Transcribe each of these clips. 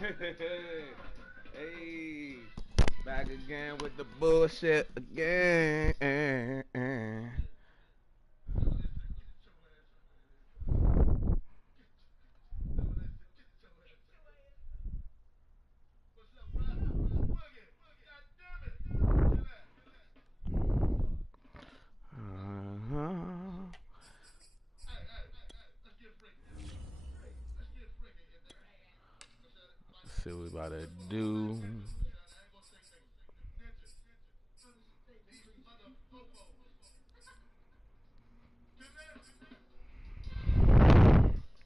Hey, back again with the bullshit again. Uh-huh. Let's see what we about to do.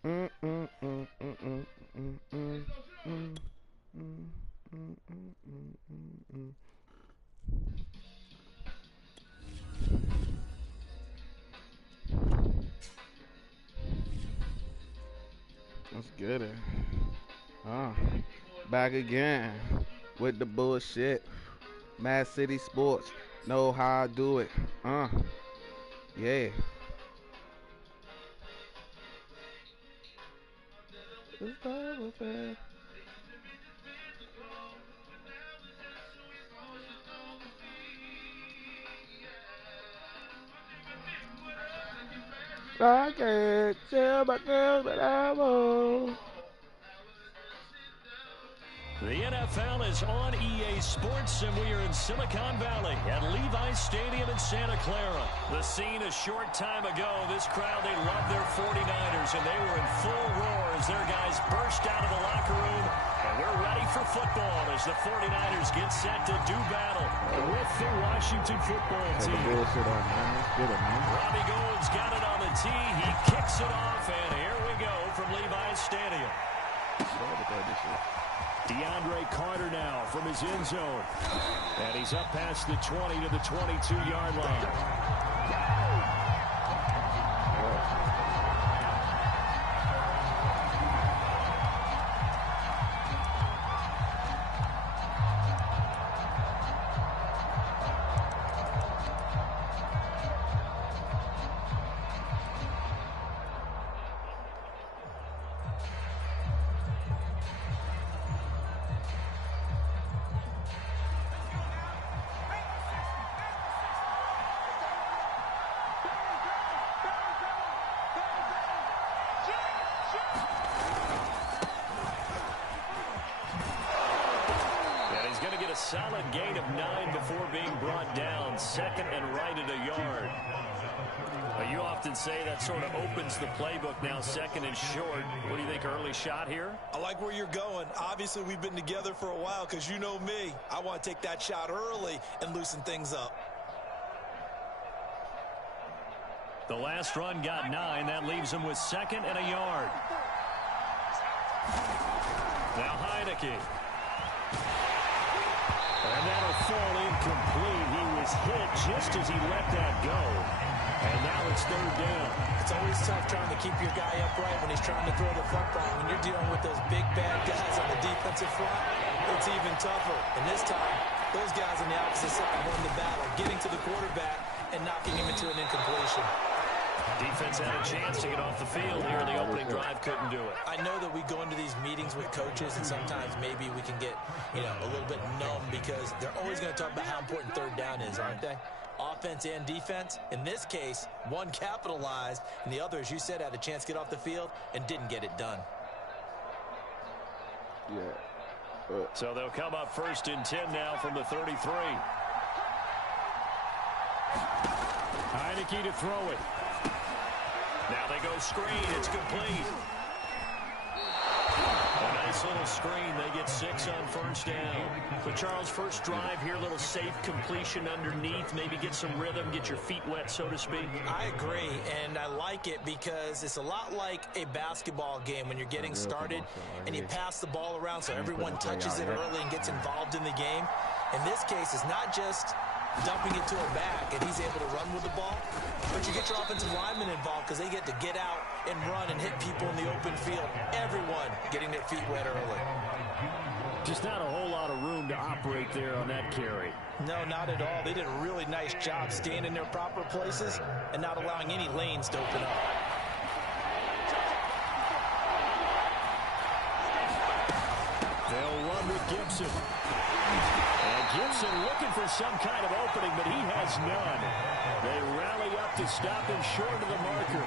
Mm, mm, mm, mm, mm, mm, mm, mm, mm, mm, mm. Let's get it. Uh, back again with the bullshit. Mad City Sports. Know how I do it. Yeah. It's over. I can't tell my girl that I won't. The NFL is on EA Sports, and we are in Silicon Valley at Levi's Stadium in Santa Clara. The scene a short time ago, this crowd, they love their 49ers, and they were in full roar as their guys burst out of the locker room. And we're ready for football as the 49ers get set to do battle with the Washington football team. Robbie Gould's got it on the tee. He kicks it off, and here we go from Levi's Stadium. DeAndre Carter now from his end zone. And he's up past the 20 to the 22-yard line. Solid gain of 9 before being brought down. Second and right at a yard. You often say that sort of opens the playbook now, second and short. What do you think, early shot here? I like where you're going. Obviously, we've been together for a while because you know me. I want to take that shot early and loosen things up. The last run got 9. That leaves him with second and a yard. Now Heineke. And that'll fall incomplete. He was hit just as he let that go. And now it's third down. It's always tough trying to keep your guy upright when he's trying to throw the football. When you're dealing with those big, bad guys on the defensive front, it's even tougher. And this time, those guys on the opposite side won the battle, getting to the quarterback and knocking him into an incompletion. Defense had a chance to get off the field here in the opening drive, couldn't do it. I know that we go into these meetings with coaches, and sometimes maybe we can get, a little bit numb because they're always going to talk about how important third down is, aren't they? Offense and defense. In this case, one capitalized, and the other, as you said, had a chance to get off the field and didn't get it done. Yeah. So they'll come up first and 10 now from the 33. Heineke to throw it. Now they go screen. It's complete. A nice little screen. They get 6 on first down. But Charles, first drive here, little safe completion underneath. Maybe get some rhythm, get your feet wet, so to speak. I agree, and I like it because it's a lot like a basketball game when you're getting started and you pass the ball around so everyone touches it early and gets involved in the game. In this case, it's not just dumping it to a back and he's able to run with the ball, but you get your offensive linemen involved because they get to get out and run and hit people in the open field. Everyone getting their feet wet early. Just not a whole lot of room to operate there on that carry. No, not at all. They did a really nice job staying in their proper places and not allowing any lanes to open up. Gibson. And Gibson looking for some kind of opening, but he has none. They rally up to stop him short of the marker.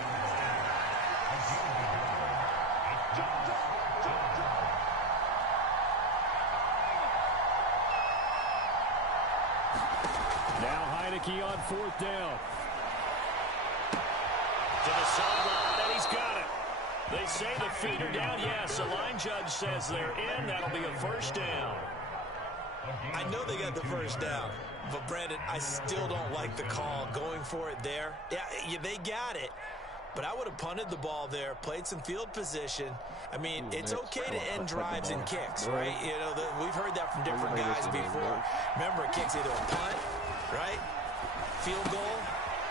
Now Heineke on 4th down. To the sideline, and he's got it. They say the feet are down. Yes, the line judge says they're in. That'll be a first down. I know they got the first down, but Brandon, I still don't like the call going for it there. Yeah, they got it, but I would have punted the ball there, played some field position. I mean, it's okay to end drives and kicks, right? You know, we've heard that from different guys before. Remember, a kick's either a punt, right, field goal,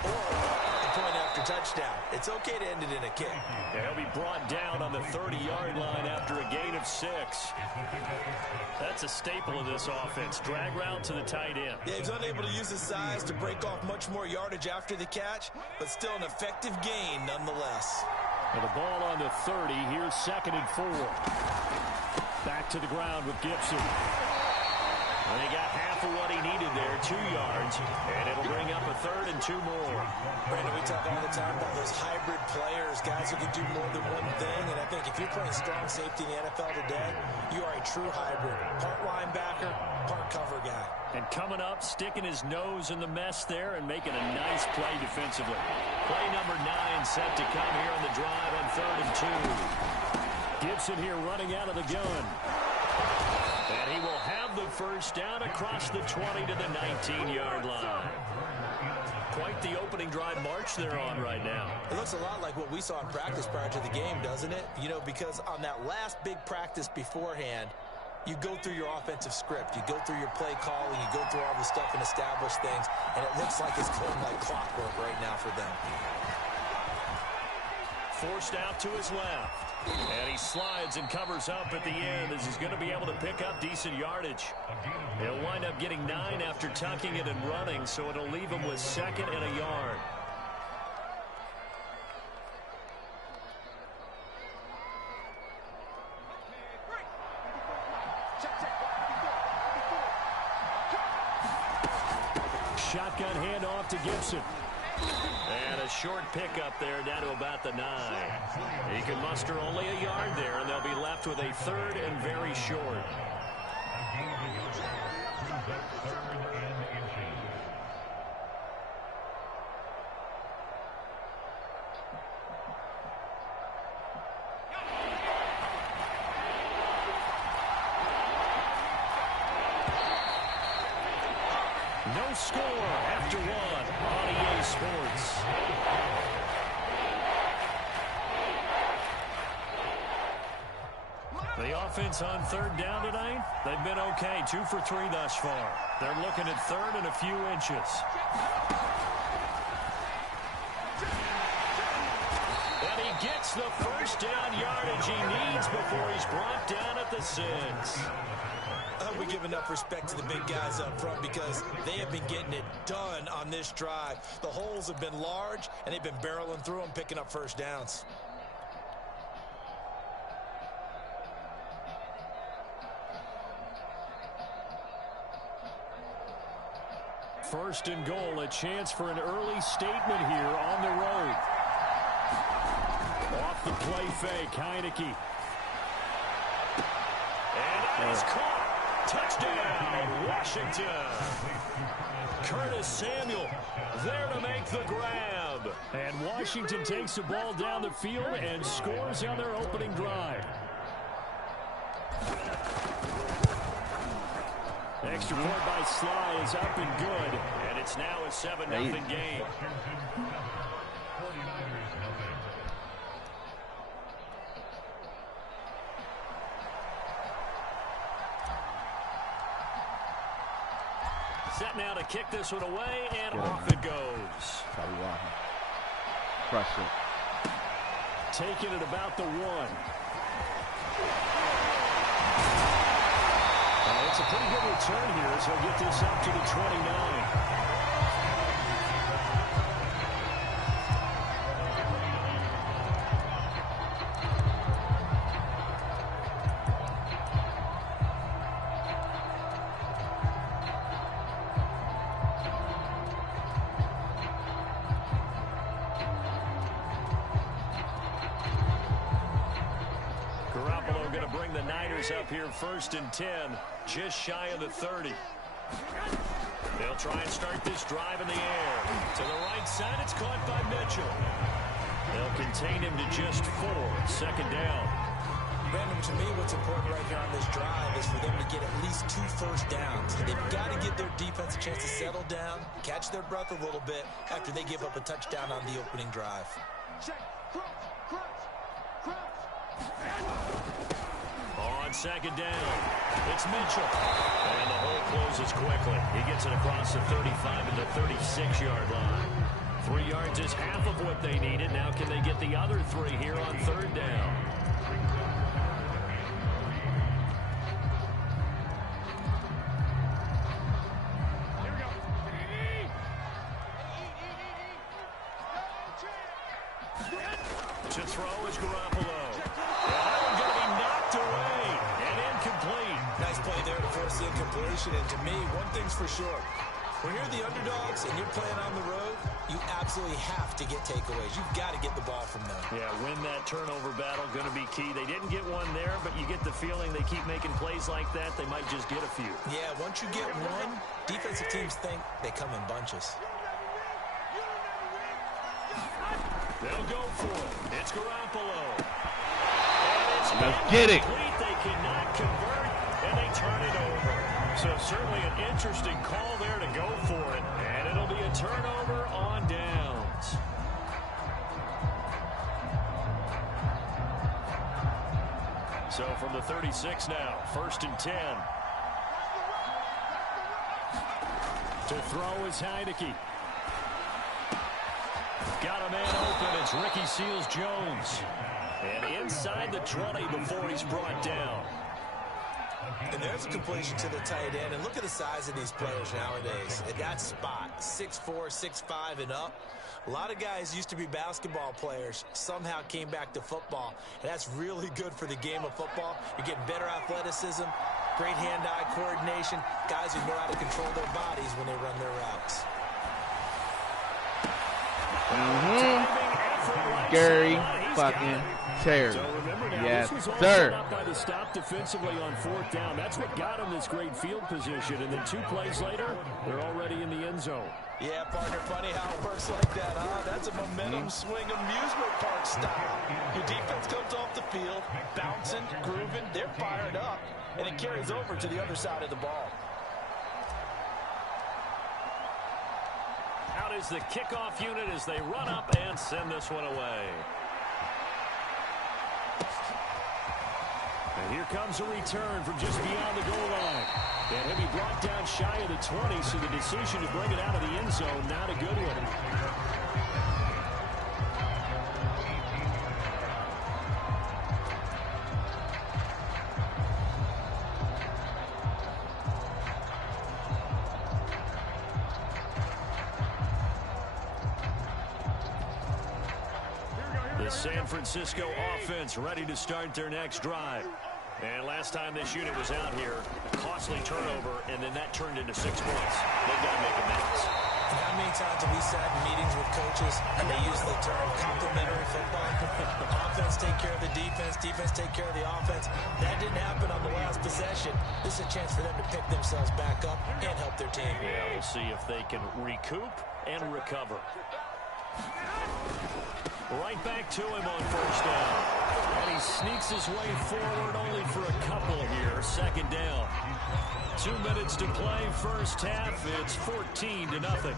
or a point after touchdown. It's okay to end it in a kick. Yeah, he'll be brought down on the 30-yard line after a gain of 6. That's a staple of this offense. Drag route to the tight end. Yeah, he's unable to use his size to break off much more yardage after the catch, but still an effective gain nonetheless. And the ball on the 30. Here's 2nd and 4. Back to the ground with Gibson. And he got half of what he needed there, 2 yards, and it'll bring up a 3rd and 2 more. Brandon, we talk all the time about those hybrid players, guys who can do more than one thing, and I think if you're playing strong safety in the NFL today, you are a true hybrid. Part linebacker, part cover guy. And coming up, sticking his nose in the mess there and making a nice play defensively. Play number 9 set to come here on the drive on 3rd and 2. Gibson here running out of the gun. And he will have the first down across the 20 to the 19-yard line. Quite the opening drive march they're on right now. It looks a lot like what we saw in practice prior to the game, doesn't it? You know, because on that last big practice beforehand, you go through your offensive script, you go through your play calling, you go through all the stuff and establish things, and it looks like it's going like clockwork right now for them. Forced out to his left. And he slides and covers up at the end as he's going to be able to pick up decent yardage. He'll wind up getting 9 after tucking it and running, so it'll leave him with 2nd and a yard. Shotgun handoff to Gibson. And a short pickup there down to about the 9. He can muster only a yard there, and they'll be left with a 3rd and very short. No score after 1 on EA Sports. The offense on 3rd down tonight, they've been okay. 2 for 3 thus far. They're looking at 3rd and a few inches. And he gets the first down yardage he needs before he's brought down at the 6. We give enough respect to the big guys up front because they have been getting it done on this drive. The holes have been large, and they've been barreling through them, picking up first downs. First and goal, a chance for an early statement here on the road. Off the play fake, Heineke. And that is caught. Touchdown, Washington. Curtis Samuel there to make the grab. And Washington takes the ball down the field and scores on their opening drive. Extra point by Sly is up and good. And it's now a 7-0 game. Set now to kick this one away, and off it goes. Crush it. Taking it about the 1. It's a pretty good return here as he'll get this up to the 29. Garoppolo going to bring the Niners up here 1st and 10, just shy of the 30. They'll try and start this drive in the air. To the right side, it's caught by Mitchell. They'll contain him to just 4, 2nd down. Brandon, to me, what's important right here on this drive is for them to get at least 2 first downs. They've got to give their defense a chance to settle down, catch their breath a little bit after they give up a touchdown on the opening drive. On 2nd down, it's Mitchell. And the hole closes quickly. He gets it across the 35 to the 36-yard line. 3 yards is half of what they needed. Now can they get the other 3 here on 3rd down? To throw is Garoppolo. That one going to be knocked away and incomplete. Nice play there to force the incompletion. And to me, one thing's for sure. When you're the underdogs and you're playing on the road, you absolutely have to get takeaways. You've got to get the ball from them. Yeah, win that turnover battle, going to be key. They didn't get one there, but you get the feeling they keep making plays like that, they might just get a few. Yeah, once you get one, defensive teams think they come in bunches. They'll go for it. It's Garoppolo. Let's get it. They cannot convert, and they turn it over. So certainly an interesting call there to go for it, and it'll be a turnover on downs. So from the 36 now, 1st and 10. To throw is Heineke. Got a man open. It's Ricky Seals-Jones. And inside the 20 before he's brought down. And there's a completion to the tight end. And look at the size of these players nowadays. At that spot, 6'4", 6'5", and up. A lot of guys used to be basketball players, somehow came back to football. And that's really good for the game of football. You're getting better athleticism, great hand-eye coordination, guys who know how to control their bodies when they run their routes. Gary fucking Terry. So remember now, yes, this was all sir. set up by the stop defensively on 4th down. That's what got him this great field position. And then 2 plays later, they're already in the end zone. Yeah, partner, funny how it works like that, huh? That's a momentum swing amusement park style. Your defense comes off the field, bouncing, grooving, they're fired up, and it carries over to the other side of the ball. Out is the kickoff unit as they run up and send this one away. And here comes a return from just beyond the goal line. And he'll be brought down shy of the 20, so the decision to bring it out of the end zone, not a good one. The San Francisco offense ready to start their next drive. And last time this unit was out here, a costly turnover, and then that turned into 6 points. They've got to make amends. And how many times have we sat in meetings with coaches and they use the term complementary football? Offense take care of the defense, defense take care of the offense. That didn't happen on the last possession. This is a chance for them to pick themselves back up and help their team. Yeah, we'll see if they can recoup and recover. Right back to him on 1st down. And he sneaks his way forward only for a couple here. 2nd down. 2 minutes to play, 1st half. It's 14-0.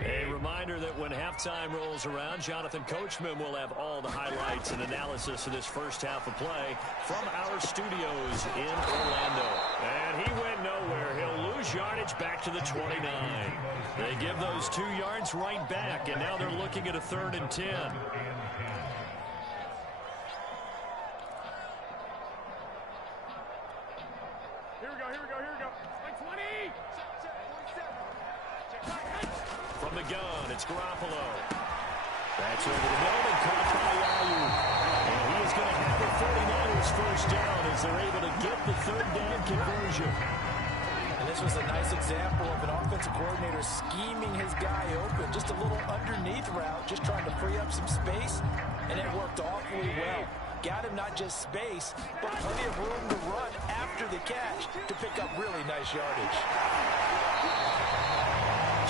A reminder that when halftime rolls around, Jonathan Coachman will have all the highlights and analysis of this 1st half of play from our studios in Orlando. And he went nowhere. He'll lose yardage back to the 29. They give those 2 yards right back, and now they're looking at a 3rd and 10. Here we go. Like 20. From the gun, it's Garoppolo. That's over the middle and caught by Ayuk. And he is going to have the 49ers 1st down as they're able to get the 3rd down conversion. And this This was a nice example of an offensive coordinator scheming his guy open. Just a little underneath route, just trying to free up some space, and it worked awfully well. Got him not just space, but plenty of room to run after the catch to pick up really nice yardage.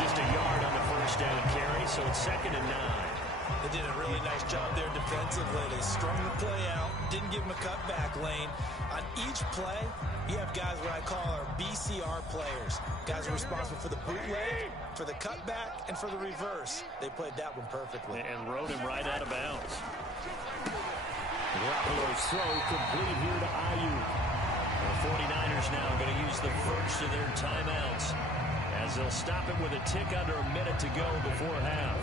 Just a yard on the first down carry, so it's 2nd and 9. They did a really nice job there defensively. They strung the play out, didn't give him a cutback lane. On each play, you have guys what I call our BCR players. Guys are responsible for the bootleg, for the cutback, and for the reverse. They played that one perfectly. And rode him right out of bounds. Garoppolo's throw complete here to Ayuk. The 49ers now going to use the first of their timeouts, as they'll stop it with a tick under a minute to go before half.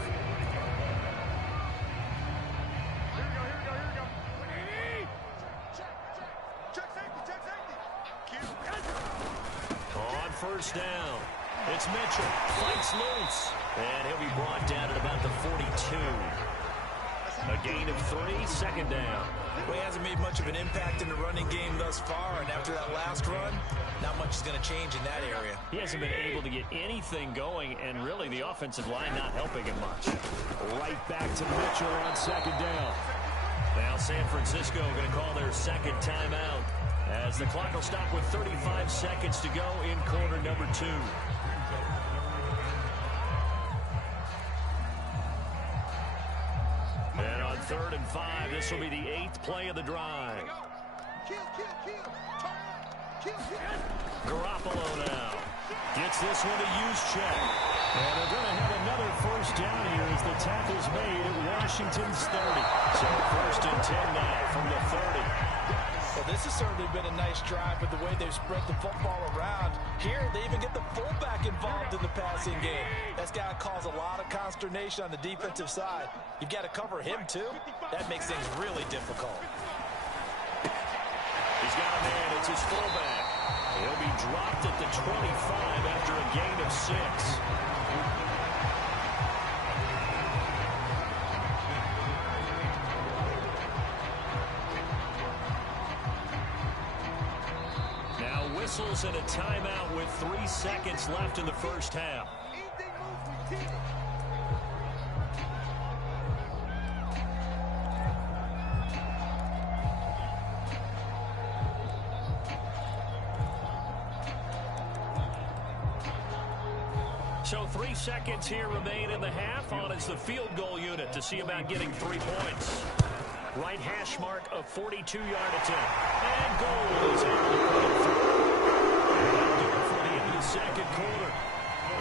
On first down, it's Mitchell, fights loose, and he'll be brought down at about the 42. A gain of 3, 2nd down. Well, he hasn't made much of an impact in the running game thus far, and after that last run, not much is going to change in that area. He hasn't been able to get anything going, and really the offensive line not helping him much. Right back to Mitchell on 2nd down. Now San Francisco going to call their 2nd timeout, as the clock will stop with 35 seconds to go in quarter number 2. And on 3rd and 5, this will be the 8th play of the drive. Garoppolo now gets this one to Juszczyk. And they're going to have another first down here as the tackle's made at Washington's 30. So 1st and 10 now from the 30. Well, this has certainly been a nice drive with the way they've spread the football around. Here, they even get the fullback involved in the passing game. That's got to cause a lot of consternation on the defensive side. You've got to cover him, too. That makes things really difficult. He's got a man. It's his fullback. He'll be dropped at the 25 after a gain of 6. Whistles and a timeout with 3 seconds left in the first half. So 3 seconds here remain in the half. On is the field goal unit to see about getting 3 points. Right hash mark of 42-yard attempt. And goal is able to put it through. That'll do it for the end of the second quarter.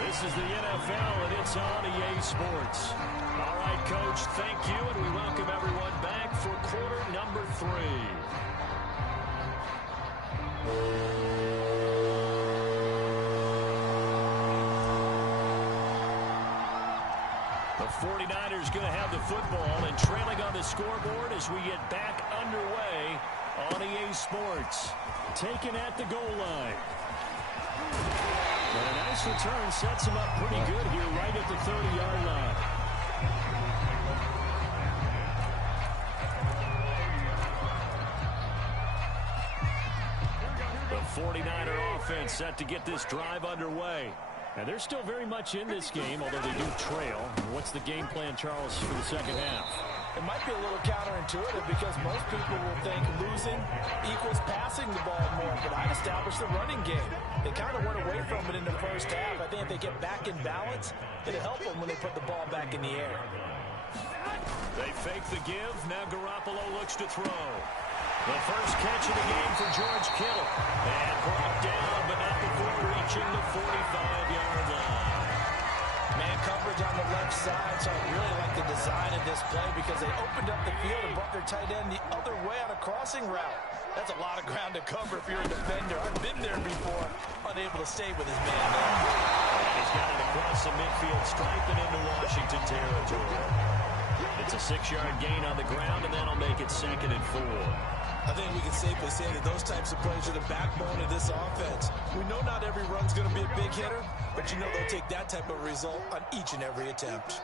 This is the NFL, and it's on EA Sports. All right, Coach, thank you, and we welcome everyone back for quarter number 3. The 49ers going to have the football and trailing on the scoreboard as we get back underway on EA Sports. Taken at the goal line. And a nice return sets him up pretty good here right at the 30-yard line. The 49er offense set to get this drive underway. And they're still very much in this game, although they do trail. What's the game plan, Charles, for the second half? It might be a little counterintuitive because most people will think losing equals passing the ball more, but I'd establish the running game. They kind of went away from it in the first half. I think if they get back in balance, it'll help them when they put the ball back in the air. They fake the give. Now Garoppolo looks to throw. The first catch of the game for George Kittle. And brought down, but not before reaching the 45-yard line. Man coverage on the left side, so I really like the design of this play because they opened up the field and brought their tight end the other way on a crossing route. That's a lot of ground to cover if you're a defender. I've been there before, unable to stay with his man there. And he's got it across the midfield stripe and into Washington territory. It's a 6-yard gain on the ground, and that'll make it 2nd and 4. I think we can safely say that those types of plays are the backbone of this offense. We know not every run's going to be a big hitter, but you know they'll take that type of result on each and every attempt.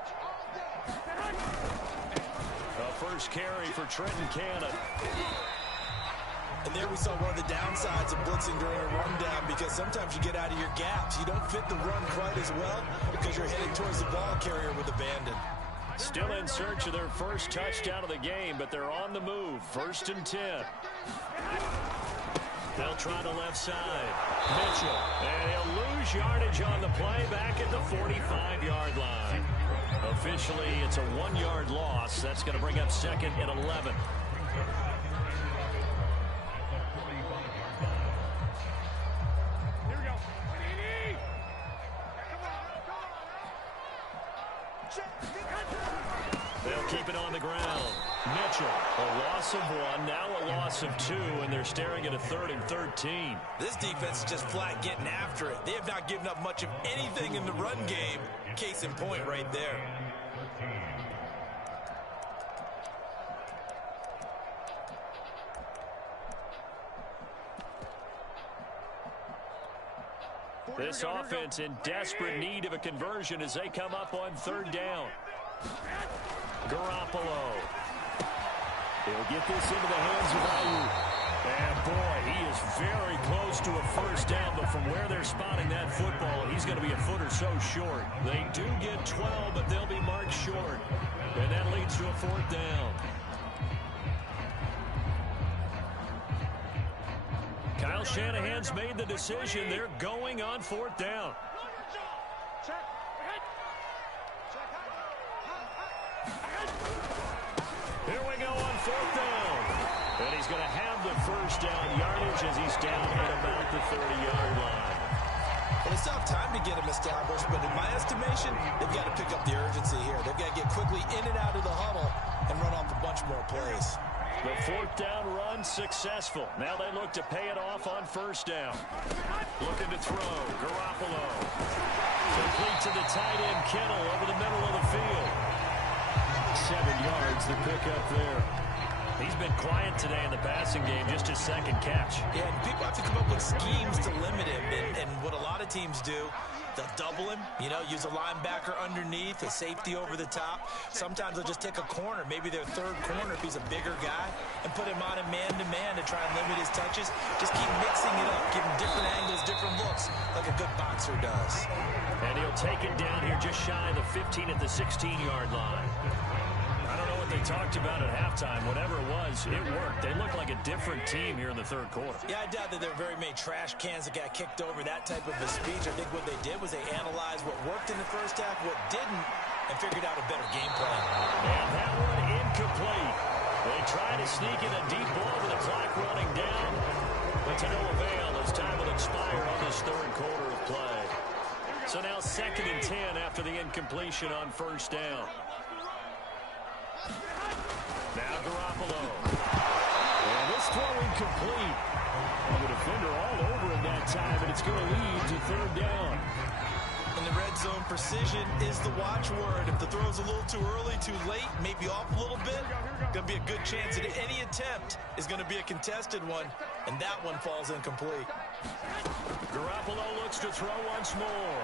The first carry for Trenton Cannon. And there we saw one of the downsides of blitzing during a rundown, because sometimes you get out of your gaps. You don't fit the run quite as well because you're headed towards the ball carrier with abandon. Still in search of their first touchdown of the game, but they're on the move. 1st and 10. They'll try the left side. Mitchell. And he'll lose yardage on the play back at the 45-yard line. Officially, it's a 1-yard loss. That's going to bring up 2nd and 11. They'll keep it on the ground. Mitchell, a loss of 1, now a loss of 2, and they're staring at a 3rd and 13. This defense is just flat getting after it. They have not given up much of anything in the run game. Case in point right there. This offense in desperate need of a conversion as they come up on 3rd down. Garoppolo. He'll get this into the hands of Ayuk. And boy, he is very close to a 1st down, but from where they're spotting that football, he's going to be a foot or so short. They do get 12, but they'll be marked short. And that leads to a 4th down. Kyle Shanahan's made the decision. They're going on 4th down. Here we go on 4th down. And he's going to have the 1st down yardage as he's down at about the 30-yard line. Well, it's tough time to get him established, but in my estimation, they've got to pick up the urgency here. They've got to get quickly in and out of the huddle and run off a bunch more plays. The 4th down run successful. Now they look to pay it off on 1st down. Looking to throw. Garoppolo. Complete to the tight end, Kittle, over the middle of the field. 7 yards, the pickup there. He's been quiet today in the passing game, just his 2nd catch. Yeah, and people have to come up with schemes to limit him. And what a lot of teams do, they'll double him, use a linebacker underneath, a safety over the top. Sometimes they'll just take a corner, maybe their 3rd corner if he's a bigger guy, and put him on a man-to-man to try and limit his touches. Just keep mixing it up, give him different angles, different looks, like a good boxer does. And he'll take it down here just shy of the 15 at the 16-yard line. I don't know what they talked about at halftime. Whatever it was, it worked. They look like a different team here in the 3rd quarter. Yeah, I doubt that there are very many trash cans that got kicked over, that type of a speech. I think what they did was they analyzed what worked in the 1st half, what didn't, and figured out a better game plan. And that one incomplete. They try to sneak in a deep ball with the clock running down, but to no avail as time will expire on this 3rd quarter of play. So now 2nd and 10 after the incompletion on 1st down. Now Garoppolo. And this throw incomplete. And the defender all over him that time, and it's going to lead to 3rd down. In the red zone, precision is the watchword. If the throw's a little too early, too late, maybe off a little bit, going to be a good chance that any attempt is going to be a contested one, and that one falls incomplete. Garoppolo looks to throw once more.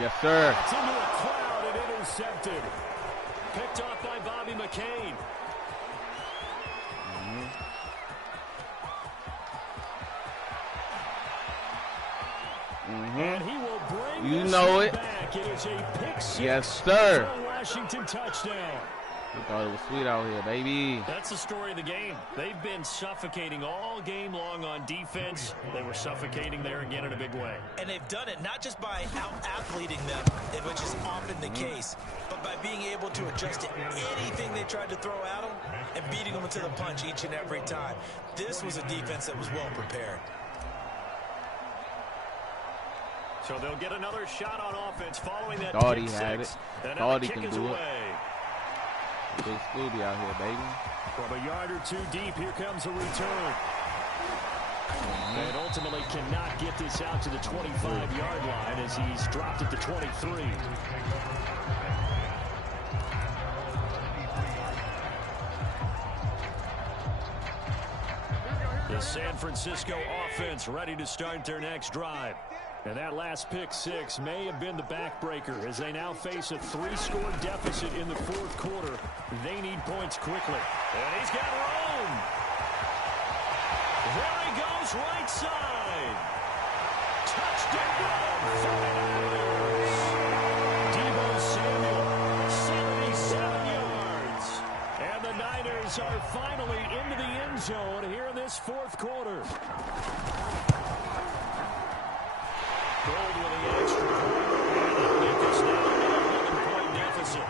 Yes, sir. It's into a crowd and intercepted. Picked off by Bobby McCain. And he will bring you know it back. It is a pick 6. Yes, sir. For a Washington touchdown. We thought it was sweet out here, baby. That's the story of the game. They've been suffocating all game long on defense. They were suffocating there again in a big way. And they've done it not just by out-athleting them, which is often the case, but by being able to adjust to anything they tried to throw at them and beating them to the punch each and every time. This was a defense that was well prepared. So they'll get another shot on offense following that Thought pick he had six. it. Thought he kick can is do away. it. Big Scooby out here, baby. From a yard or two deep, here comes a return. And ultimately cannot get this out to the 25-yard line as he's dropped at the 23. The San Francisco offense ready to start their next drive. And that last pick six may have been the backbreaker as they now face a 3-score deficit in the 4th quarter. They need points quickly. And he's got room. There he goes, right side. Touchdown, 49ers. Deebo Samuel, 77 yards. And the Niners are finally into the end zone here in this fourth quarter. Gold with the extra point. And it'll make this now an 11-point deficit.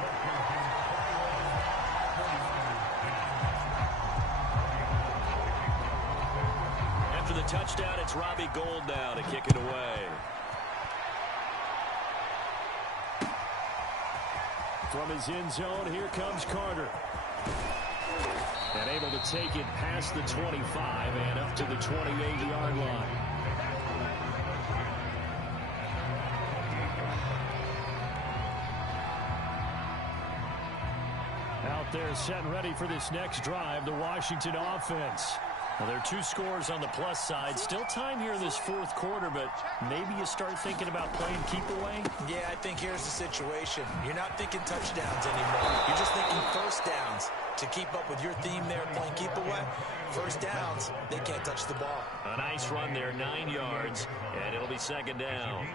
After the touchdown, it's Robbie Gould now to kick it away. From his end zone, here comes Carter. And able to take it past the 25 and up to the 28-yard line. Out there set and ready for this next drive, the Washington offense. Well, there are 2 scores on the plus side. Still time here in this fourth quarter, but maybe you start thinking about playing keep away? Yeah, I think here's the situation. You're not thinking touchdowns anymore. You're just thinking first downs. To keep up with your theme there, playing keep away, first downs, they can't touch the ball. A nice run there, 9 yards, and it'll be second down.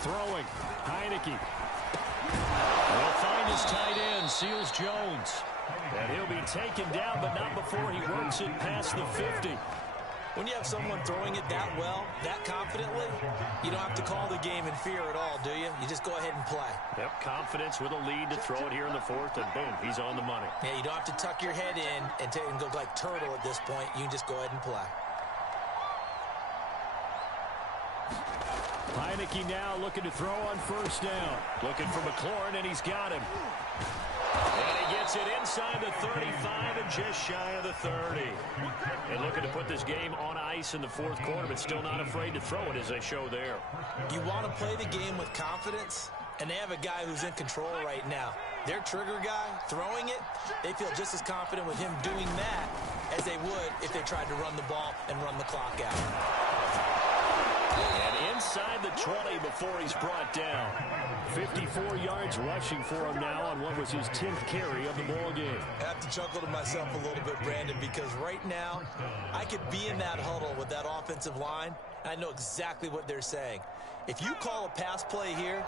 Throwing, Heineke. Will find his tight end, Seals Jones. And he'll be taken down, but not before he works it past the 50. When you have someone throwing it that well, that confidently, you don't have to call the game in fear at all, do you? You just go ahead and play. Yep, confidence with a lead to throw it here in the fourth, and boom, he's on the money. Yeah, you don't have to tuck your head in and go like turtle at this point. You can just go ahead and play. Heineke now looking to throw on first down. Looking for McLaurin, and he's got him. And he gets it inside the 35 and just shy of the 30. And looking to put this game on ice in the fourth quarter, but still not afraid to throw it as they show there. You want to play the game with confidence, and they have a guy who's in control right now. Their trigger guy, throwing it, they feel just as confident with him doing that as they would if they tried to run the ball and run the clock out. And inside the 20 before he's brought down. 54 yards rushing for him now on what was his 10th carry of the ball game. I have to chuckle to myself a little bit, Brandon, because right now I could be in that huddle with that offensive line, and I know exactly what they're saying. If you call a pass play here,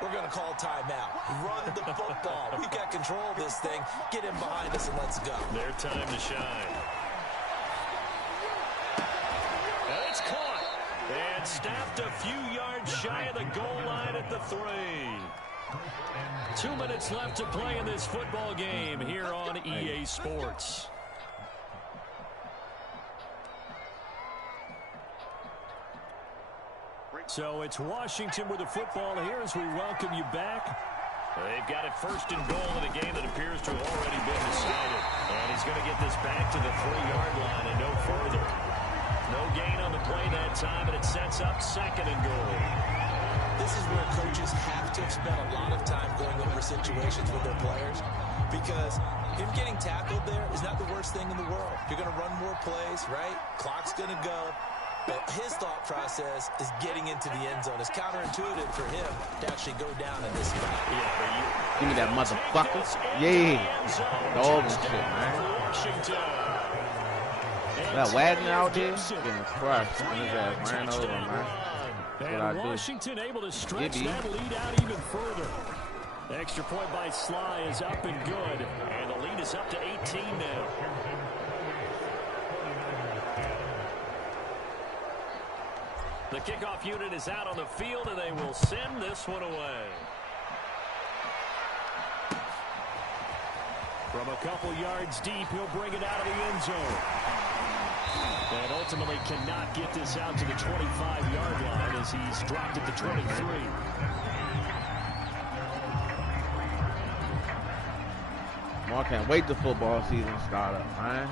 we're going to call timeout. Run the football. We've got control of this thing. Get in behind us and let's go. Their time to shine. And it's caught. And snapped a few yards shy of the goal line at the 3. 2 minutes left to play in this football game here on EA Sports. So it's Washington with the football here as we welcome you back. They've got it first and goal in a game that appears to have already been decided. And he's going to get this back to the 3-yard line and no further. No gain on the play that time, and it sets up second and goal. This is where coaches have to have spent a lot of time going over situations with their players, because him getting tackled there is not the worst thing in the world. You're going to run more plays, right? Clock's going to go. But his thought process is getting into the end zone. It's counterintuitive for him to actually go down in this spot. Yeah, give me that motherfucker. Yeah. Dog and shit, man. That Wagner out there getting crushed. And his ass ran over, man. And Washington able to stretch that lead out even further. The extra point by Sly is up and good. And the lead is up to 18 now. The kickoff unit is out on the field, and they will send this one away. From a couple yards deep, he'll bring it out of the end zone. And ultimately cannot get this out to the 25-yard line as he's dropped at the 23. Well, I can't wait till football season start up, man.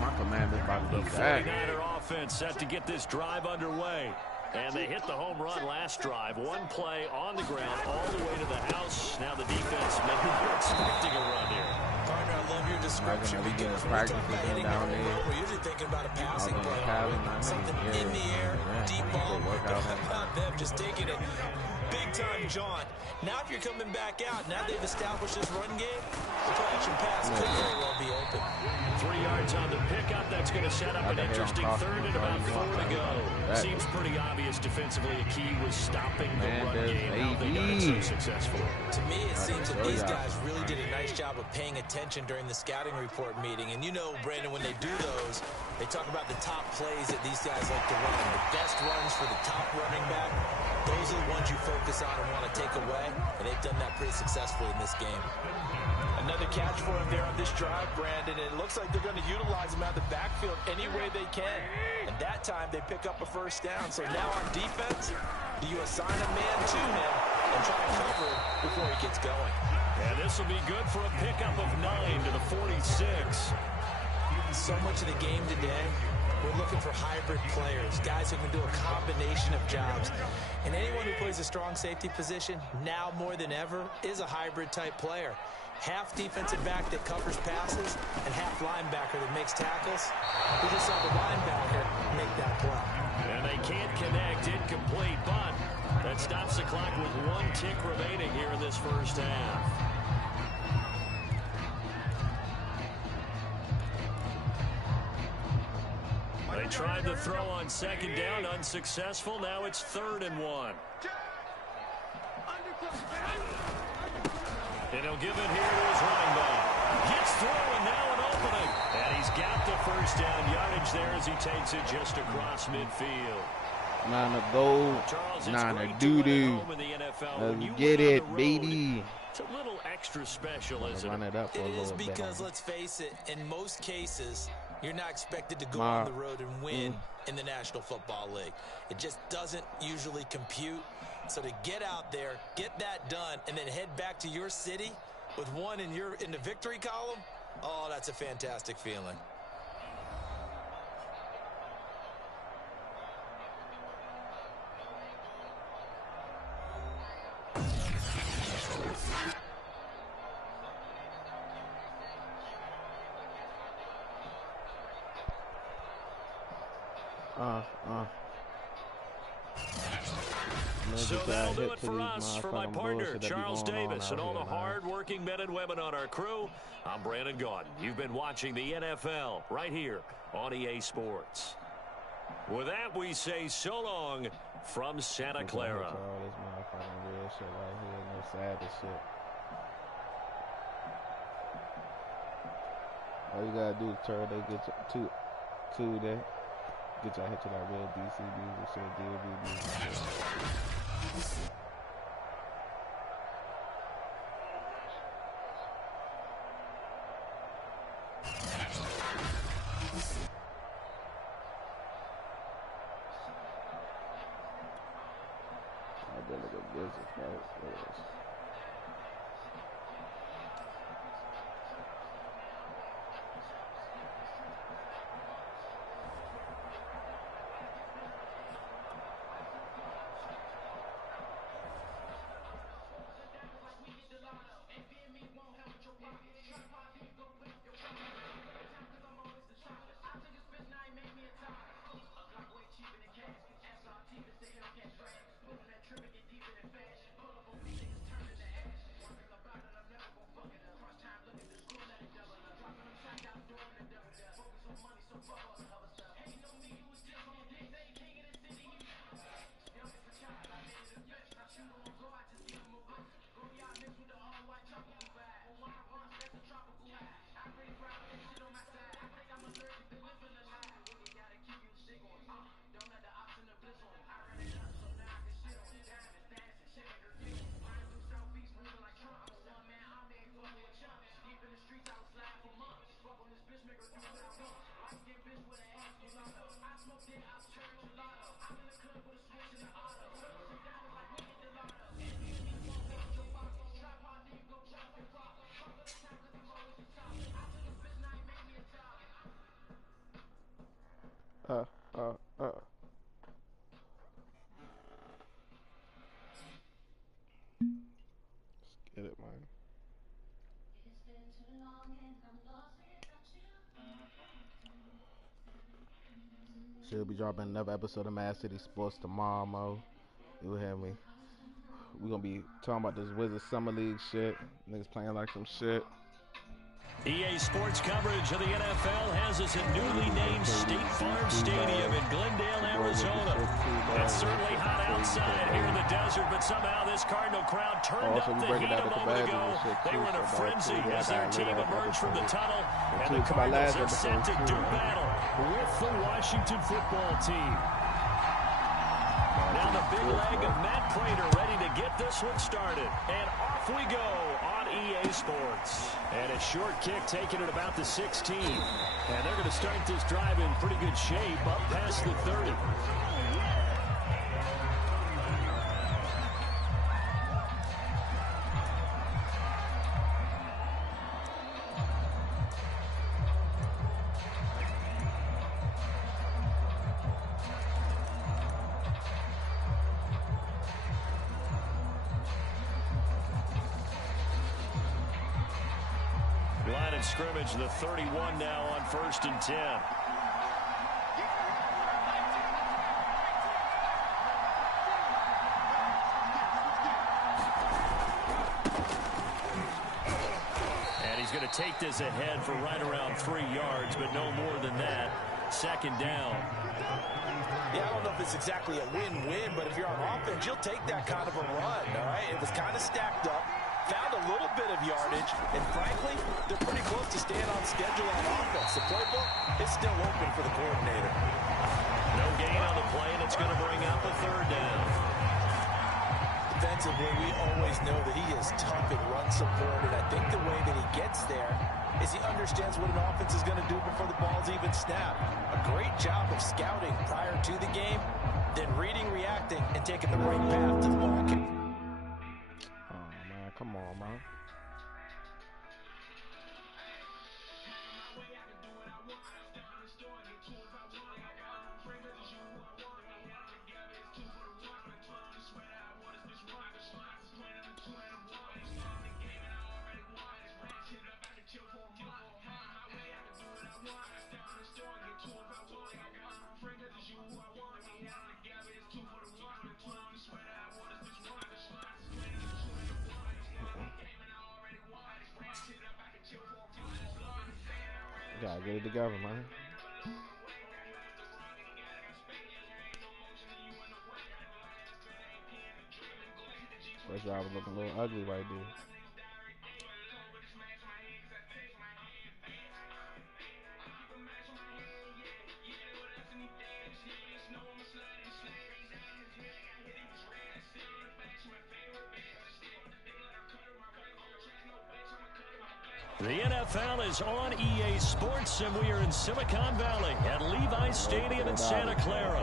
My Commanders about to be back. The 49er offense set to get this drive underway. And they hit the home run last drive. One play on the ground all the way to the house. Now the defense maybe they're expecting a run here. Partner, I love your description. We talk about hitting the home run. We're usually thinking about a passing play. Something in the air, deep ball. How about them just taking it big-time jaunt. Now if you're coming back out, now they've established this run game, the play-action pass could very well be open. 3 yards on the pickup. That's going to set up an interesting third and about 4 to go. Seems pretty obvious defensively. A key was stopping the run game. How they got it so successfully. To me, it seems that these guys really did a nice job of paying attention during the scouting report meeting. And you know, Brandon, when they do those, they talk about the top plays that these guys like to run. The best runs for the top running back. Those are the ones you focus on and want to take away. And they've done that pretty successfully in this game. Another catch for him there on this drive, Brandon. And it looks like they're going to utilize him out of the backfield any way they can. And that time they pick up a first down. So now on defense, do you assign a man to him and try to cover him before he gets going? And this will be good for a pickup of 9 to the 46. So much of the game today, we're looking for hybrid players, guys who can do a combination of jobs. And anyone who plays a strong safety position, now more than ever, is a hybrid type player. Half defensive back that covers passes and half linebacker that makes tackles. We just saw the linebacker make that play. And they can't connect, incomplete, but that stops the clock with 1 tick remaining here in this first half. They tried to throw on second down, unsuccessful. Now it's 3rd and 1. And he'll give it here to his running back. Gets through and now an opening. And he's got the first down yardage there as he takes it just across midfield. 9 to go, 9 to doo-doo. Let's get it, baby. It's a little extra special, isn't it? Run it up for a little bit. It is because, let's face it, in most cases, you're not expected to go on the road and win in the National Football League. It just doesn't usually compute. So to get out there, get that done, and then head back to your city with 1 in the victory column, oh, that's a fantastic feeling. So that'll do it for us. For my partner, Charles Davis, and all the hard-working men and women on our crew, I'm Brandon Gaudin. You've been watching the NFL right here on EA Sports. With that, we say so long from Santa Clara. All this motherfucking real shit right here, no savage shit. All you gotta do is turn they get to there. Get y'all hit to that real DC music shit, DB music shit. I did look at business, right? Let's get it, man. She'll be dropping another episode of Mad City Sports tomorrow, Mo. You hear me? We're gonna be talking about this Wizards Summer League shit. Niggas playing like some shit. EA Sports coverage of the NFL has us at newly named State Farm Stadium in Glendale, Arizona. It's certainly hot outside here in the desert, but somehow this Cardinal crowd turned up the heat a moment ago. They were in a frenzy as their team emerged from the tunnel, and the Cardinals are set to do battle with the Washington football team. Now the big leg of Matt Prater ready to get this one started. And off we go on EA Sports. And a short kick taken at about the 16. And they're going to start this drive in pretty good shape up past the 30. Line of scrimmage, the 31 now on 1st and 10. And he's going to take this ahead for right around 3 yards, but no more than that. 2nd down. Yeah, I don't know if it's exactly a win-win, but if you're on offense, you'll take that kind of a run, all right? It was kind of stacked up. Found a little bit of yardage, and frankly, they're pretty close to staying on schedule on offense. The playbook is still open for the coordinator. No gain on the play, and it's going to bring up a 3rd down. Defensively, we always know that he is tough and run support, and I think the way that he gets there is he understands what an offense is going to do before the ball's even snapped. A great job of scouting prior to the game, then reading, reacting, and taking the right path to the ball. Come on, man. Gotta get it together, man. First drive was looking a little ugly right there. The NFL is on EA Sports, and we are in Silicon Valley at Levi Stadium in Santa Clara.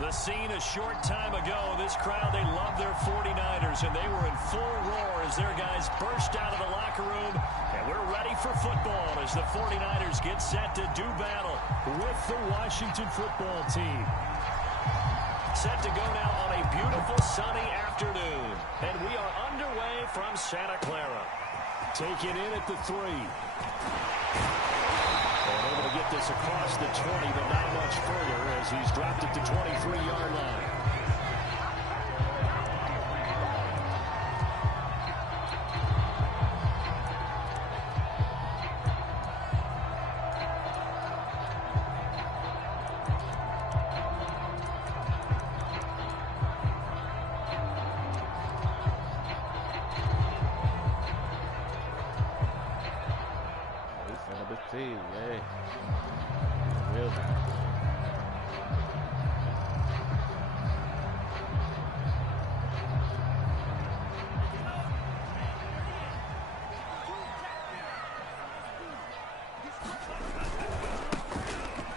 The scene a short time ago, this crowd, they love their 49ers, and they were in full roar as their guys burst out of the locker room. And we're ready for football as the 49ers get set to do battle with the Washington football team. Set to go now on a beautiful sunny afternoon. And we are underway from Santa Clara. Taken in at the 3. And able to get this across the 20, but not much further as he's dropped at the 23-yard line.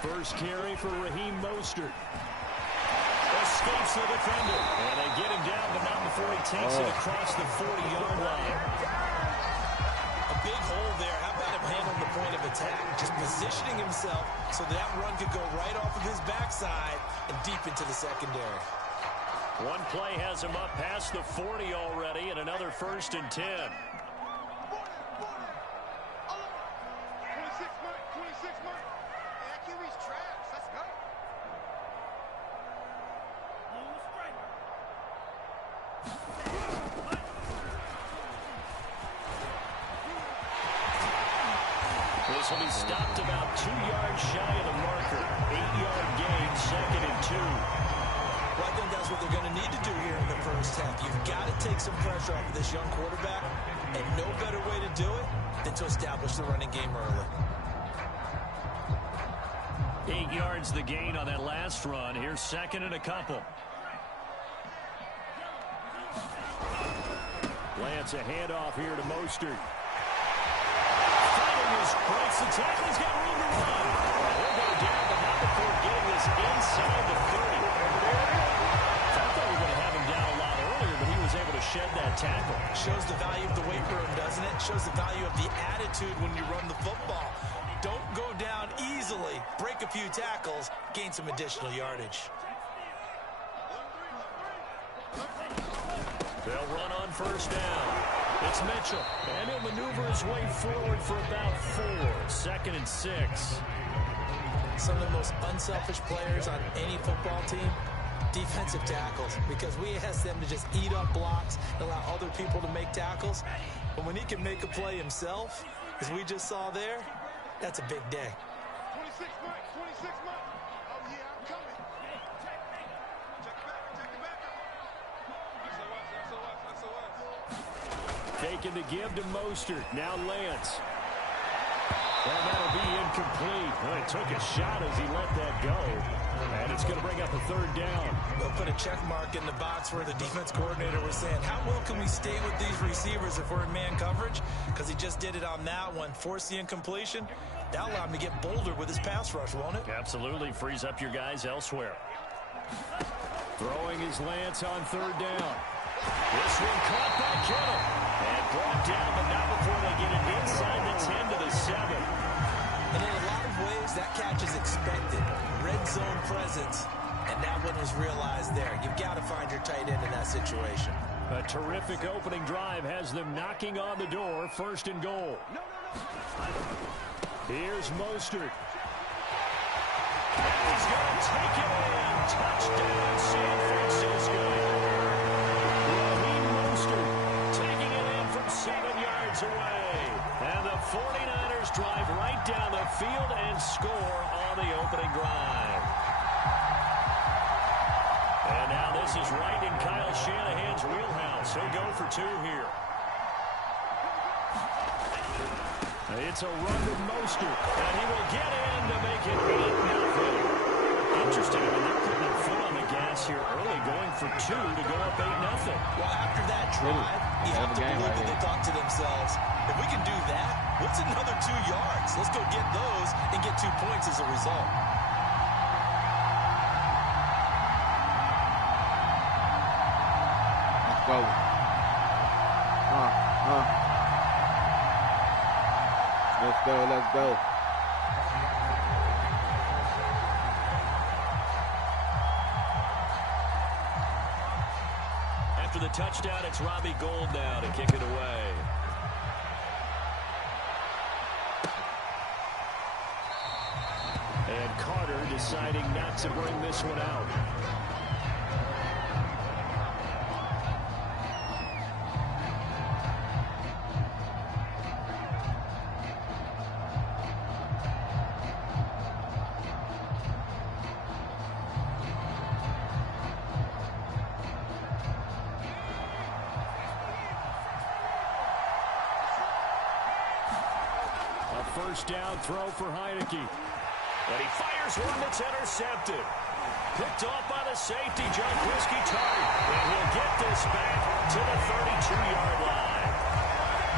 First carry for Raheem Mostert. Escapes the defender. And they get him down, but not before he takes it across the 40-yard line. A big hole there. How about him handling the point of attack? Just positioning himself so that run could go right off of his backside and deep into the secondary. One play has him up past the 40 already, and another 1st and 10. So he stopped about 2 yards shy of the marker. 8-yard gain, 2nd and 2. Well, I think that's what they're going to need to do here in the first half. You've got to take some pressure off of this young quarterback, and no better way to do it than to establish the running game early. 8 yards the gain on that last run. Here's 2nd and a couple. Lance, a handoff here to Mostert. Fighting his breaks the tackle. He's got room to run. He'll go down, but not before getting this inside the 30. I thought we were going to have him down a lot earlier, but he was able to shed that tackle. Shows the value of the weight room, doesn't it? Shows the value of the attitude when you run the football. Don't go down easily. Break a few tackles. Gain some additional yardage. They'll run on first down. It's Mitchell, and he'll maneuver his way forward for about 4. 2nd and 6. Some of the most unselfish players on any football team, defensive tackles, because we ask them to just eat up blocks and allow other people to make tackles. But when he can make a play himself, as we just saw there, that's a big day. 26 Mike, 26 Mike. Oh, yeah, I'm coming. Check it back. SOS. Taking the give to Mostert. Now Lance. And that'll be incomplete. Well, he took a shot as he let that go. And it's going to bring up a 3rd down. They'll put a check mark in the box where the defense coordinator was saying, how well can we stay with these receivers if we're in man coverage? Because he just did it on that one. Force the incompletion. That'll allow him to get bolder with his pass rush, won't it? Absolutely. Frees up your guys elsewhere. Throwing his Lance on 3rd down. This one caught by Kittle. And brought down, but not before they get it inside the 10 to the 7. And in a lot of ways, that catch is expected. Red zone presence, and that one was realized there. You've got to find your tight end in that situation. A terrific opening drive has them knocking on the door. 1st and goal. Here's Mostert. And he's going to take it in. Touchdown, San Francisco. Raheem Mostert taking it in from 7 yards away. And the 49ers drive right down the field and score on the opening drive. And now this is right in Kyle Shanahan's wheelhouse. He'll go for 2 here. It's a run to Mostert, and he will get in to make it 8-0. Interesting. I mean, they're putting their foot on the gas here early, going for 2 to go up 8-0. Well, after that drive, you have to believe that they thought to themselves, if we can do that, what's another 2 yards? Let's go get those and get 2 points as a result. Let's go. Let's go. After the touchdown, it's Robbie Gould now to kick it away. And Carter deciding not to bring this one out. First down throw for Heineke. And he fires one that's intercepted. Picked off by the safety, John Whiskey-Tart. And he'll get this back to the 32-yard line.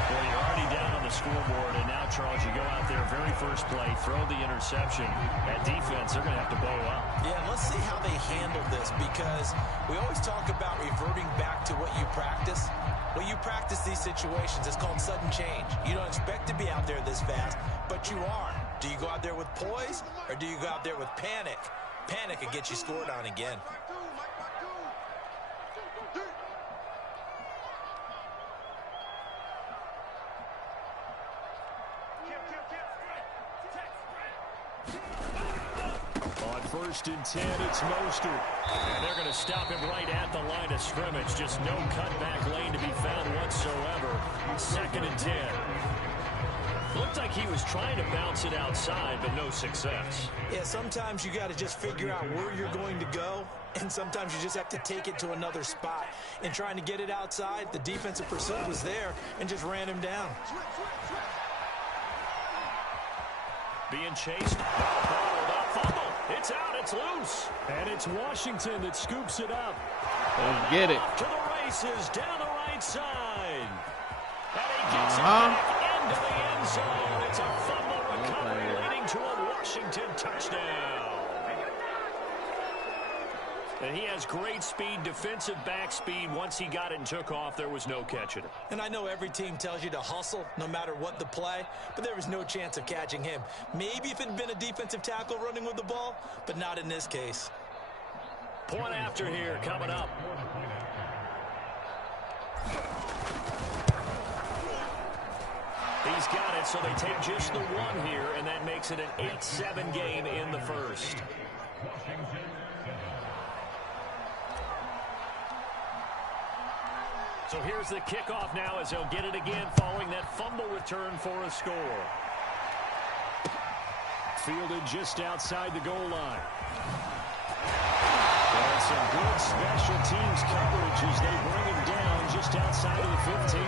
Well, you're already down on the scoreboard, and now, Charles, you go out there, very first play, throw the interception. That defense, they're going to have to bow up. Yeah, let's see how they handle this, because we always talk about reverting back to what you practice. Well, you practice these situations. It's called sudden change. You don't expect to be out there this fast, but you are. Do you go out there with poise, or do you go out there with panic? Panic can get you scored on again. On 1st and 10, it's Mostert. And they're going to stop him right at the line of scrimmage. Just no cutback lane to be found whatsoever. 2nd and 10. Looked like he was trying to bounce it outside, but no success. Yeah, sometimes you got to just figure out where you're going to go, and sometimes you just have to take it to another spot. And trying to get it outside, the defensive pursuit was there and just ran him down. Being chased. Fumble. It's out. It's loose. And it's Washington that scoops it up. Let's get it. To the races down the right side. And he gets it back into the end zone. It's a fumble recovery leading to a Washington touchdown. And he has great speed, defensive back speed. Once he got it and took off, there was no catching it. And I know every team tells you to hustle no matter what the play, but there was no chance of catching him. Maybe if it had been a defensive tackle running with the ball, but not in this case. Point after here coming up. He's got it, so they take just the one here, and that makes it an 8-7 game in the first. So here's the kickoff now as they'll get it again following that fumble return for a score. Fielded just outside the goal line. And some good special teams coverage as they bring him down just outside of the 15.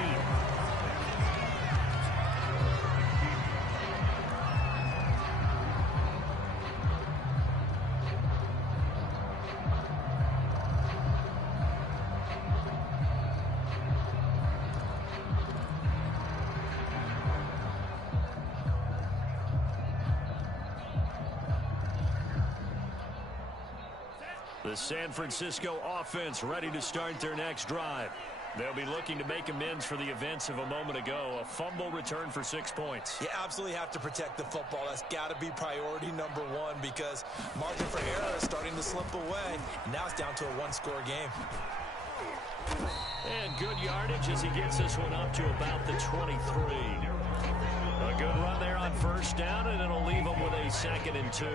The San Francisco offense ready to start their next drive. They'll be looking to make amends for the events of a moment ago. A fumble return for 6 points. You absolutely have to protect the football. That's got to be priority number one because margin for error is starting to slip away. And now it's down to a one-score game. And good yardage as he gets this one up to about the 23. A good run there on first down, and it'll leave them with a 2nd and 2.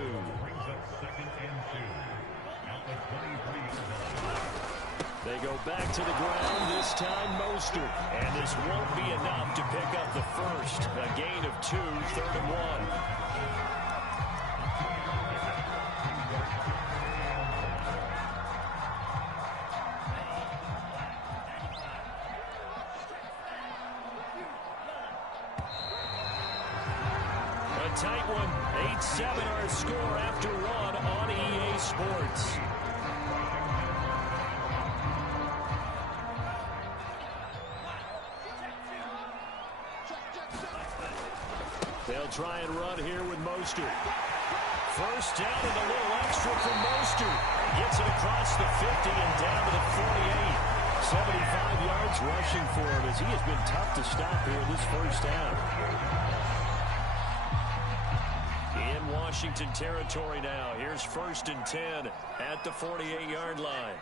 They go back to the ground, this time Mostert. And this won't be enough to pick up the first. A gain of 2, 3rd and 1. A tight one, 8-7 our score after 1 on EA Sports. They'll try and run here with Mostert. First down and a little extra for Mostert. Gets it across the 50 and down to the 48. 75 yards rushing for him as he has been tough to stop here this first half. In Washington territory now. Here's 1st and 10 at the 48-yard line.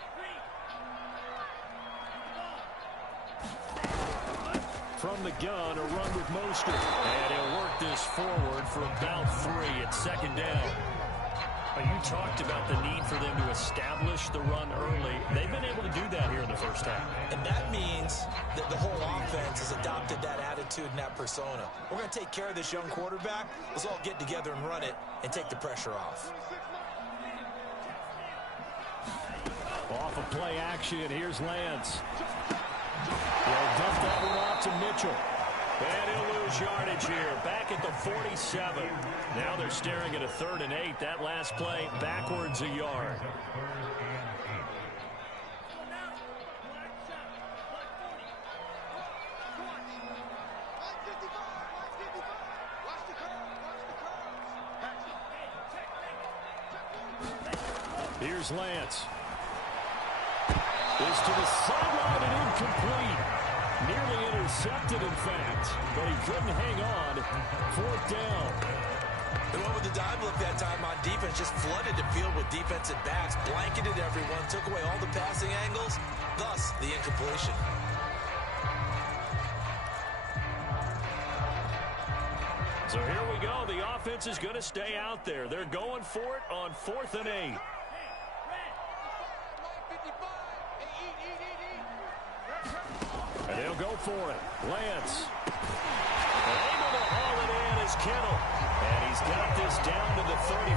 From the gun, a run with Mostert. And he'll work this forward for about 3 at 2nd down. You talked about the need for them to establish the run early. They've been able to do that here in the first half. And that means that the whole offense has adopted that attitude and that persona. We're going to take care of this young quarterback. Let's all get together and run it and take the pressure off. Off of play action, here's Lance. They'll dump that one off to Mitchell. And he'll lose yardage here. Back at the 47. Now they're staring at a 3rd and 8. That last play backwards a yard. Here's Lance. Is to the sideline and incomplete. Nearly intercepted, in fact, but he couldn't hang on. 4th down. The one with the dive look that time on defense just flooded the field with defensive backs, blanketed everyone, took away all the passing angles, thus the incompletion. So here we go. The offense is going to stay out there. They're going for it on 4th and 8. And they'll go for it. Lance. Able to haul it in. is Kittle. And he's got this down to the 35.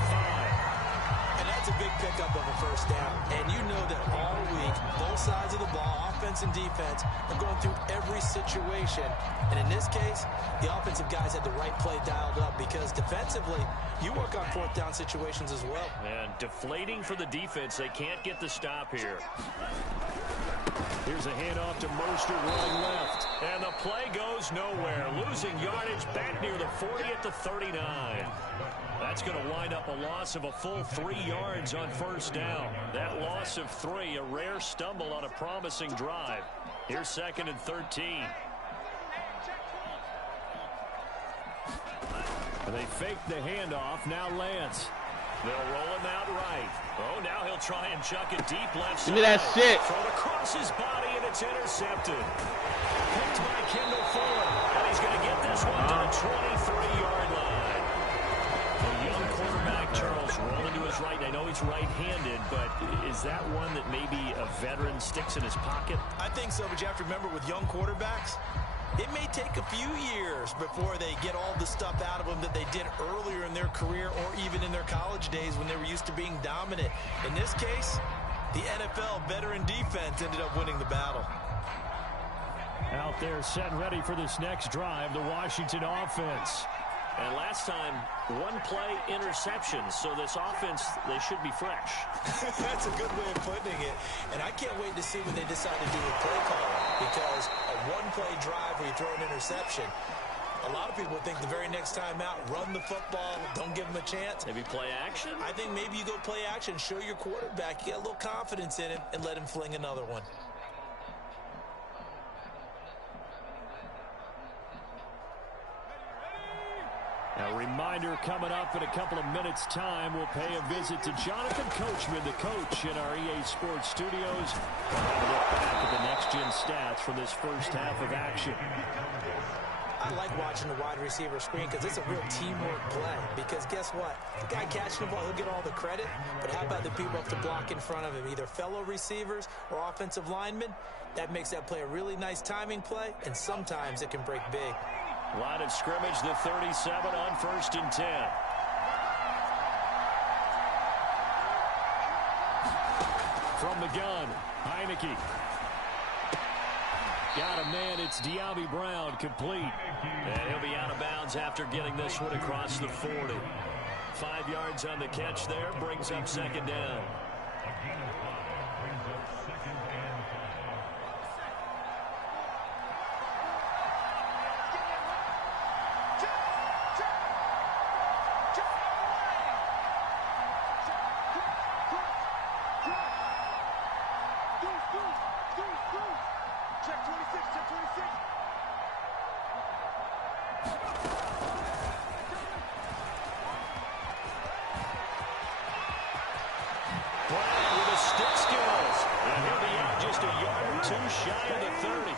And that's a big pickup of a first down. And you know that all week, both sides of the ball, offense and defense, are going through every situation. And in this case, the offensive guys had the right play dialed up because defensively, you work on fourth down situations as well. And deflating for the defense. They can't get the stop here. Here's a handoff to Mostert running left. And the play goes nowhere. Losing yardage back near the 40 at the 39. That's going to wind up a loss of a full 3 yards on first down. That loss of 3, a rare stumble on a promising drive. Here's 2nd and 13. They fake the handoff. Now Lance. They'll roll him out right. Oh, now he'll try and chuck it deep left side. Give me that shit. Thrown across his body, and it's intercepted. Picked by Kendall Ford. And he's going to get this one to the 23-yard line. The young quarterback, Charles, rolling to his right. I know he's right-handed, but is that one that maybe a veteran sticks in his pocket? I think so, but you have to remember with young quarterbacks, it may take a few years before they get all the stuff out of them that they did earlier in their career or even in their college days when they were used to being dominant. In this case, the NFL veteran defense ended up winning the battle. Out there set and ready for this next drive, the Washington offense. And last time, 1-play interception, so this offense, they should be fresh. That's a good way of putting it. And I can't wait to see what they decide to do with play calling, because a 1-play drive where you throw an interception, a lot of people think the very next time out, run the football, don't give them a chance. Maybe play action? I think maybe you go play action, show your quarterback, get a little confidence in him, and let him fling another one. A reminder coming up in a couple of minutes' time. We'll pay a visit to Jonathan Coachman, the coach in our EA Sports studios. We'll have a look back at the next-gen stats from this first half of action. I like watching the wide receiver screen because it's a real teamwork play. Because guess what? The guy catching the ball, he'll get all the credit. But how about the people up to block in front of him, either fellow receivers or offensive linemen? That makes that play a really nice timing play, and sometimes it can break big. Line of scrimmage, the 37 on 1st and 10. From the gun, Heineke. Got a man, it's De'Ami Brown, complete. And he'll be out of bounds after getting this one across the 40. 5 yards on the catch there, brings up 2nd down. Shy of the 30.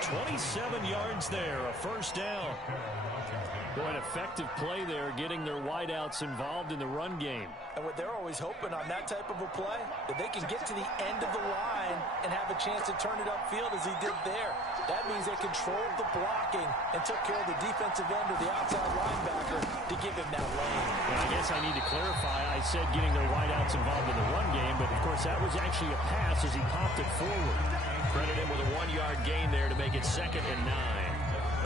27 yards there, a first down. Boy, an effective play there, getting their wideouts involved in the run game. And what they're always hoping on that type of a play, that they can get to the end of the line and have a chance to turn it upfield as he did there. That means they controlled the blocking and took care of the defensive end or the outside linebacker to give him that lane. Well, I guess I need to clarify. I said getting their wideouts involved in the run game, but of course that was actually a pass as he popped it forward. Credit him with a 1-yard gain there to make it 2nd and 9.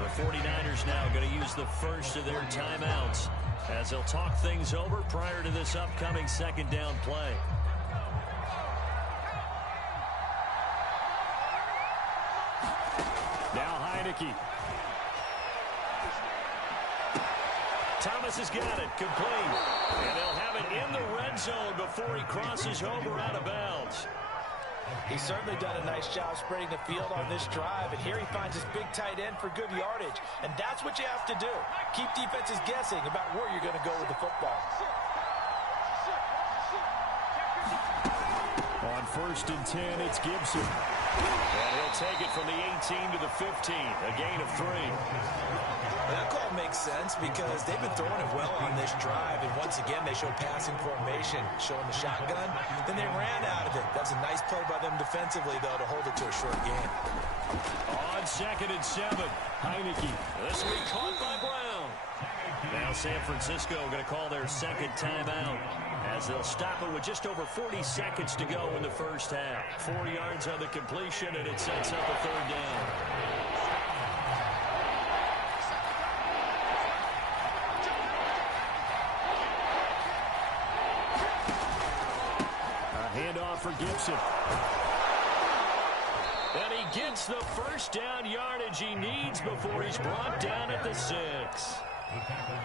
The 49ers now going to use the first of their timeouts as they'll talk things over prior to this upcoming 2nd down play. Now Heineke. Thomas has got it, complete. And they'll have it in the red zone before he crosses over out of bounds. He's certainly done a nice job spreading the field on this drive, and here he finds his big tight end for good yardage. And that's what you have to do. Keep defenses guessing about where you're going to go with the football. On 1st and 10, it's Gibson. And he'll take it from the 18 to the 15, a gain of 3. That call makes sense because they've been throwing it well on this drive, and once again they show passing formation, showing the shotgun. Then they ran out of it. That's a nice play by them defensively, though, to hold it to a short gain. On 2nd and 7, Heineke. This will be caught by Brown. Now San Francisco going to call their second timeout as they'll stop it with just over 40 seconds to go in the first half. 4 yards on the completion, and it sets up a third down. A handoff for Gibson. And he gets the first down yardage he needs before he's brought down at the 6.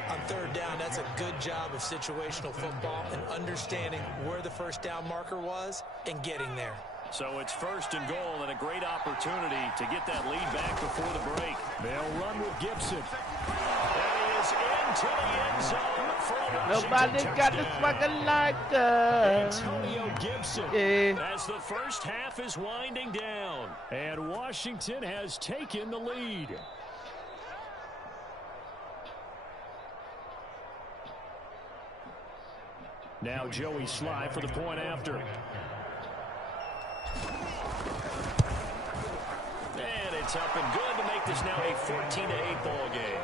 On third down, that's a good job of situational football and understanding where the first down marker was and getting there. So it's first and goal and a great opportunity to get that lead back before the break. They'll run with Gibson. And he is into the end zone for a Washington Nobody got the swagger like that. Antonio Gibson, Yeah. as the first half is winding down. And Washington has taken the lead. Now Joey Sly for the point after. And it's up and good to make this now a 14-8 ball game.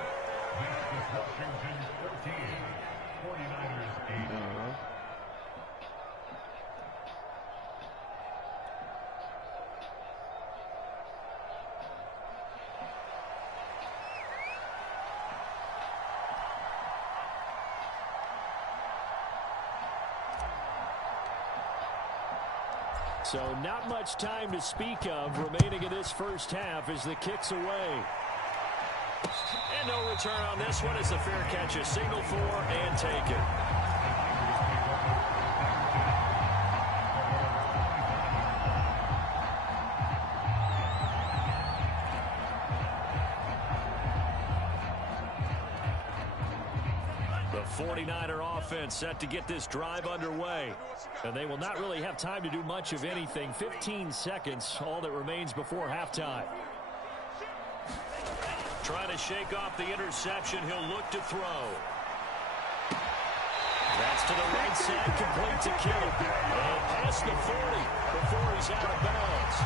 So not much time to speak of remaining in this first half as the kick's away. And no return on this one as the fair catch is signaled for and taken. The 49er offense set to get this drive underway. And they will not really have time to do much of anything. 15 seconds, all that remains before halftime. Trying to shake off the interception. He'll look to throw. That's to the right side, complete to Kittle. And past the 40 before he's out of bounds.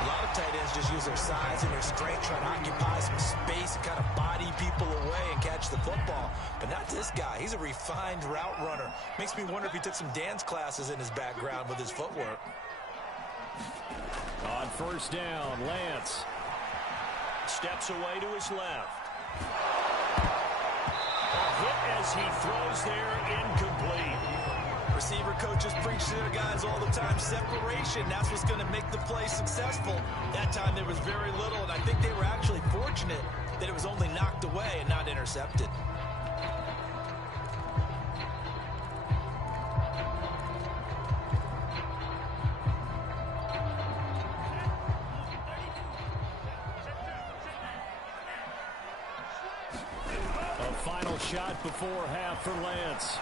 A lot of tight ends just use their size and their strength, trying to occupy some space and kind of body people away and catch the football. But not this guy. He's a refined route runner. Makes me wonder if he took some dance classes in his background with his footwork. On first down, Lance steps away to his left. A hit as he throws there, incomplete. Receiver coaches preach to their guys all the time. Separation, that's what's going to make the play successful. That time there was very little, and I think they were actually fortunate that it was only knocked away and not intercepted. A final shot before half for Lance.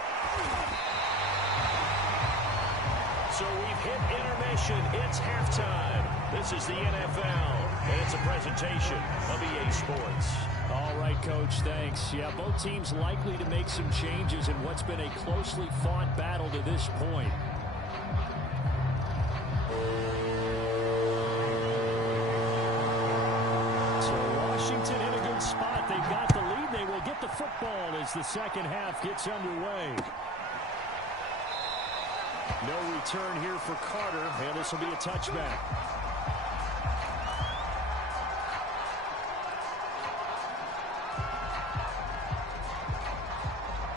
So we've hit intermission. It's halftime. This is the NFL, and it's a presentation of EA Sports. All right, Coach, thanks. Yeah, both teams likely to make some changes in what's been a closely fought battle to this point. So Washington in a good spot. They've got the lead. They will get the football as the second half gets underway. No return here for Carter, and this will be a touchback.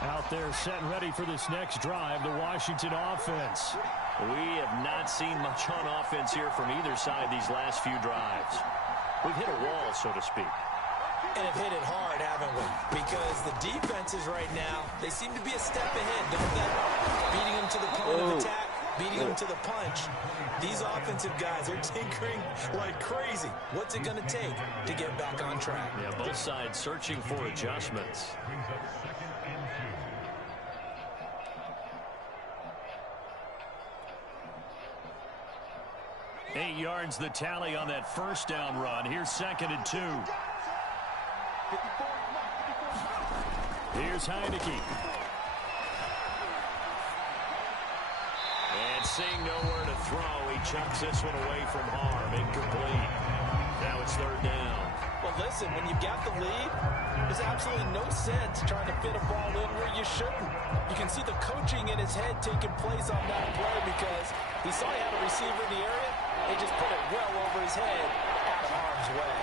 Out there set and ready for this next drive, the Washington offense. We have not seen much on offense here from either side these last few drives. We've hit a wall, so to speak. And have hit it hard, haven't we? Because the defenses right now, they seem to be a step ahead, don't they? Beating them to the point of attack, beating them to the punch. These offensive guys are tinkering like crazy. What's it going to take to get back on track? Yeah, both sides searching for adjustments. Eight yards the tally on that first down run. Here's 2nd and 2. Here's Heineke. And seeing nowhere to throw, he chucks this one away from harm. Incomplete. Now it's 3rd down. But listen, when you've got the lead, there's absolutely no sense trying to fit a ball in where you shouldn't. You can see the coaching in his head taking place on that play because he saw he had a receiver in the area. He just put it well over his head, out of harm's way.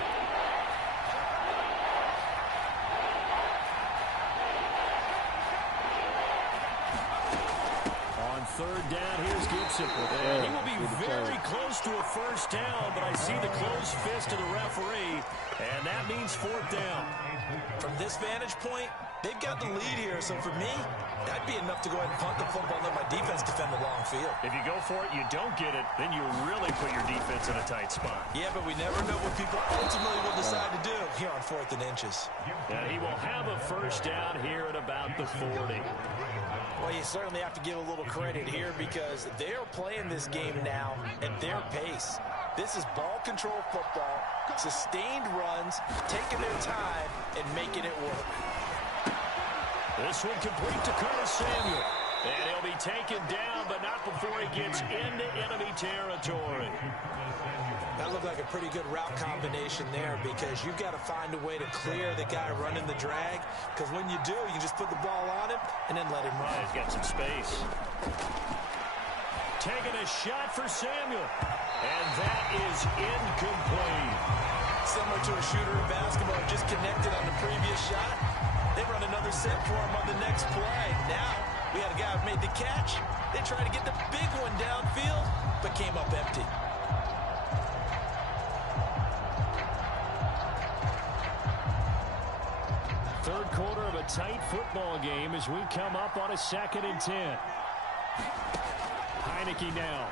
On third down, here's Gibson. And he will be very close to a first down, but I see the closed fist of the referee, and that means fourth down. From this vantage point, they've got the lead here, so for me, that'd be enough to go ahead and punt the football and let my defense defend the long field. If you go for it, you don't get it, then you really put your defense in a tight spot. Yeah, but we never know what people ultimately will decide to do here on 4th and inches. And he will have a first down here at about the 40. Well, you certainly have to give a little credit here because they're playing this game now at their pace. This is ball control football, sustained runs, taking their time, and making it work. This one complete to Curtis Samuel. And he'll be taken down, but not before he gets into enemy territory. That looked like a pretty good route combination there because you've got to find a way to clear the guy running the drag. Because when you do, you just put the ball on him and then let him run. He's got some space. Taking a shot for Samuel. And that is incomplete. Similar to a shooter in basketball, just connected on the previous shot. They run another set for him on the next play. Now, we had a guy who made the catch. They tried to get the big one downfield, but came up empty. Third quarter of a tight football game as we come up on a 2nd and 10. Heineke now.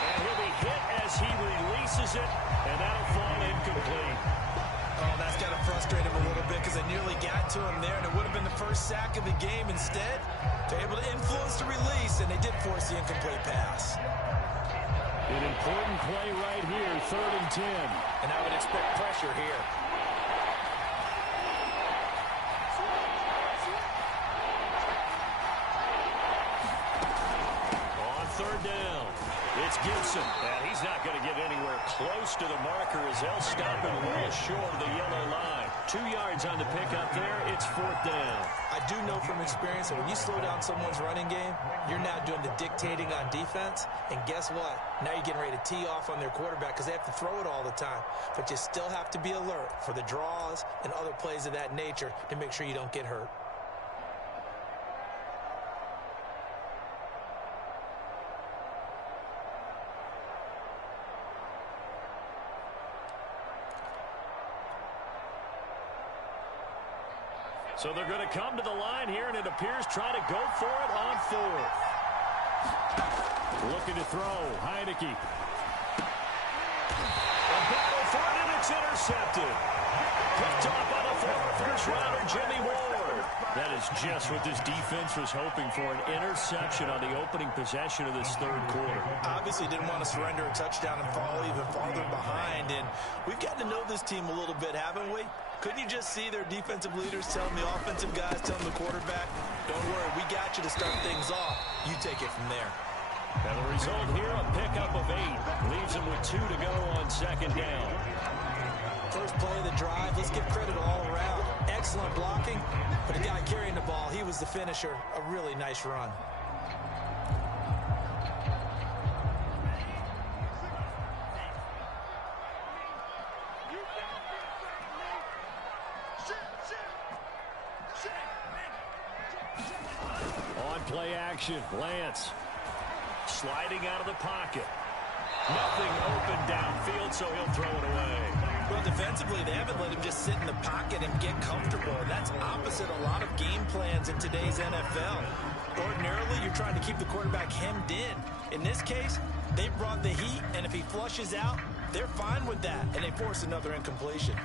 And he'll be hit as he releases it, and that'll fall incomplete. Oh, that's got to frustrate him a little bit because they nearly got to him there, and it would have been the first sack of the game. Instead, they're able to influence the release, and they did force the incomplete pass. An important play right here, 3rd and 10. And I would expect pressure here. On 3rd down, it's Gibson. And he's not going to get anywhere close to the marker as they'll stop him well short of the yellow line. 2 yards on the pickup there. It's 4th down. I do know from experience that when you slow down someone's running game, you're now doing the dictating on defense. And guess what? Now you're getting ready to tee off on their quarterback because they have to throw it all the time. But you still have to be alert for the draws and other plays of that nature to make sure you don't get hurt. So they're going to come to the line here, and it appears trying to go for it on 4th. Looking to throw, Heineke. A battle for it, and it's intercepted. Picked off by the former first-rounder, Jimmy Ward. That is just what this defense was hoping for, an interception on the opening possession of this 3rd quarter. Obviously didn't want to surrender a touchdown and fall even farther behind, and we've gotten to know this team a little bit, haven't we? Couldn't you just see their defensive leaders telling the offensive guys, telling the quarterback, don't worry, we got you to start things off. You take it from there. And the result here, a pickup of 8. Leaves them with 2 to go on 2nd down. First play of the drive, let's give credit all around. Excellent blocking, but the guy carrying the ball, he was the finisher. A really nice run. Play action, Lance sliding out of the pocket. Nothing open downfield, so he'll throw it away. Well, defensively, they haven't let him just sit in the pocket and get comfortable. That's opposite a lot of game plans in today's NFL. Ordinarily, you're trying to keep the quarterback hemmed in. In this case, they brought the heat, and if he flushes out, they're fine with that, and they force another incompletion.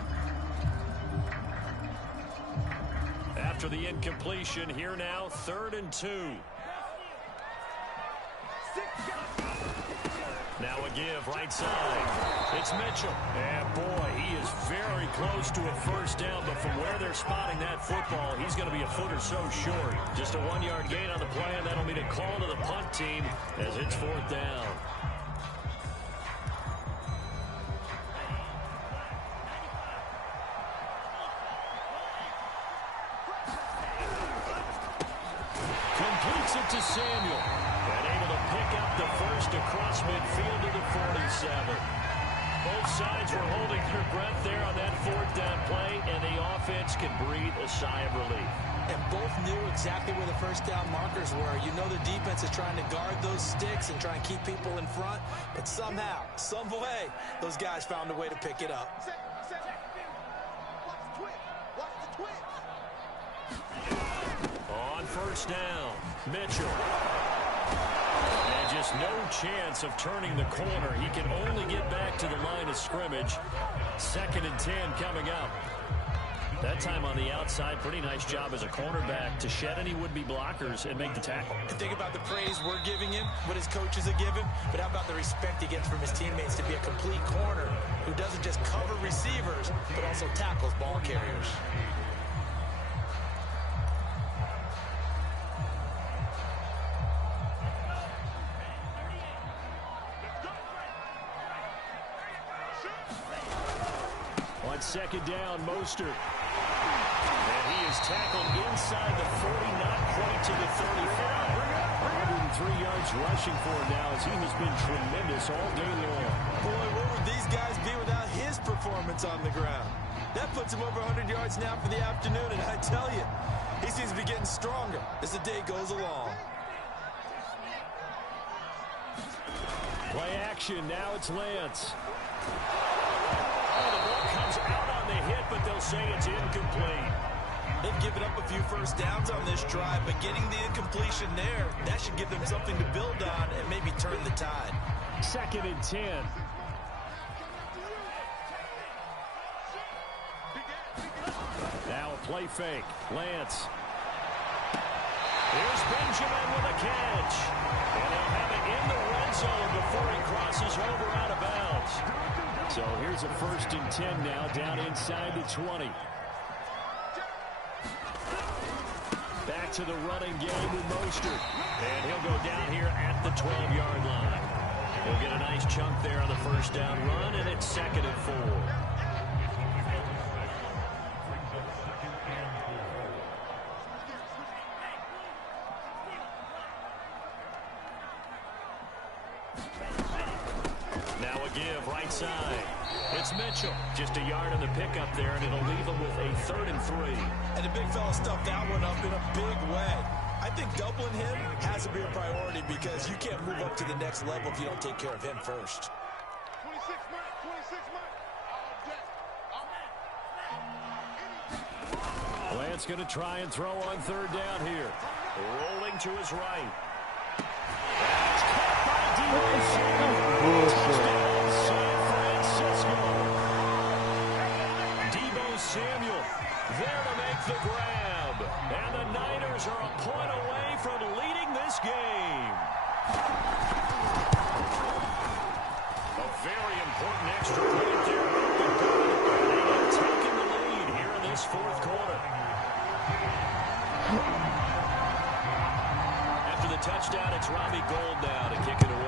After the incompletion, here now, 3rd and 2. Now a give, right side. It's Mitchell. And boy, he is very close to a first down, but from where they're spotting that football, he's going to be a foot or so short. Just a 1-yard gain on the play, and that'll mean a call to the punt team as it's 4th down. it to Samuel. And able to pick up the first across midfield to the 47. Both sides were holding their breath there on that fourth down play, and the offense can breathe a sigh of relief. And both knew exactly where the first down markers were. You know the defense is trying to guard those sticks and try and keep people in front, but somehow, some way, those guys found a way to pick it up. On first down, Mitchell. And just no chance of turning the corner. He can only get back to the line of scrimmage. 2nd and 10 coming up. That time on the outside, pretty nice job as a cornerback to shed any would-be blockers and make the tackle. And think about the praise we're giving him, what his coaches are giving, but how about the respect he gets from his teammates to be a complete corner who doesn't just cover receivers, but also tackles ball carriers. On 2nd down, Mostert. And he is tackled inside the 40, not quite to the 35. 103 yards rushing for him now as he has been tremendous all day long. Boy, where would these guys be without his performance on the ground? That puts him over 100 yards now for the afternoon, and I tell you, he seems to be getting stronger as the day goes along. Play action, now it's Lance. The ball comes out on the hit, but they'll say it's incomplete. They've given up a few first downs on this drive, but getting the incompletion there, that should give them something to build on and maybe turn the tide. 2nd and 10. Now a play fake. Lance. Here's Benjamin with a catch. And he'll have it in the red zone before he crosses over out of bounds. So here's a 1st and 10 now, down inside the 20. Back to the running game with Mostert. And he'll go down here at the 12-yard line. He'll get a nice chunk there on the first down run, and it's 2nd and 4. Now a give, right side. It's Mitchell. Just a yard on the pickup there, and it'll leave him with a 3rd and 3. And the big fella stuffed that one up in a big way. I think doubling him has to be a priority because you can't move up to the next level if you don't take care of him first. 26 man. Lance going to try and throw on 3rd down here. Rolling to his right. That's caught by Touchdown, San Francisco. Deebo Samuel there to make the grab. And the Niners are a point away from leading this game. A very important extra point there. They have taken the lead here in this 4th quarter. After the touchdown, it's Robbie Gould now to kick it away.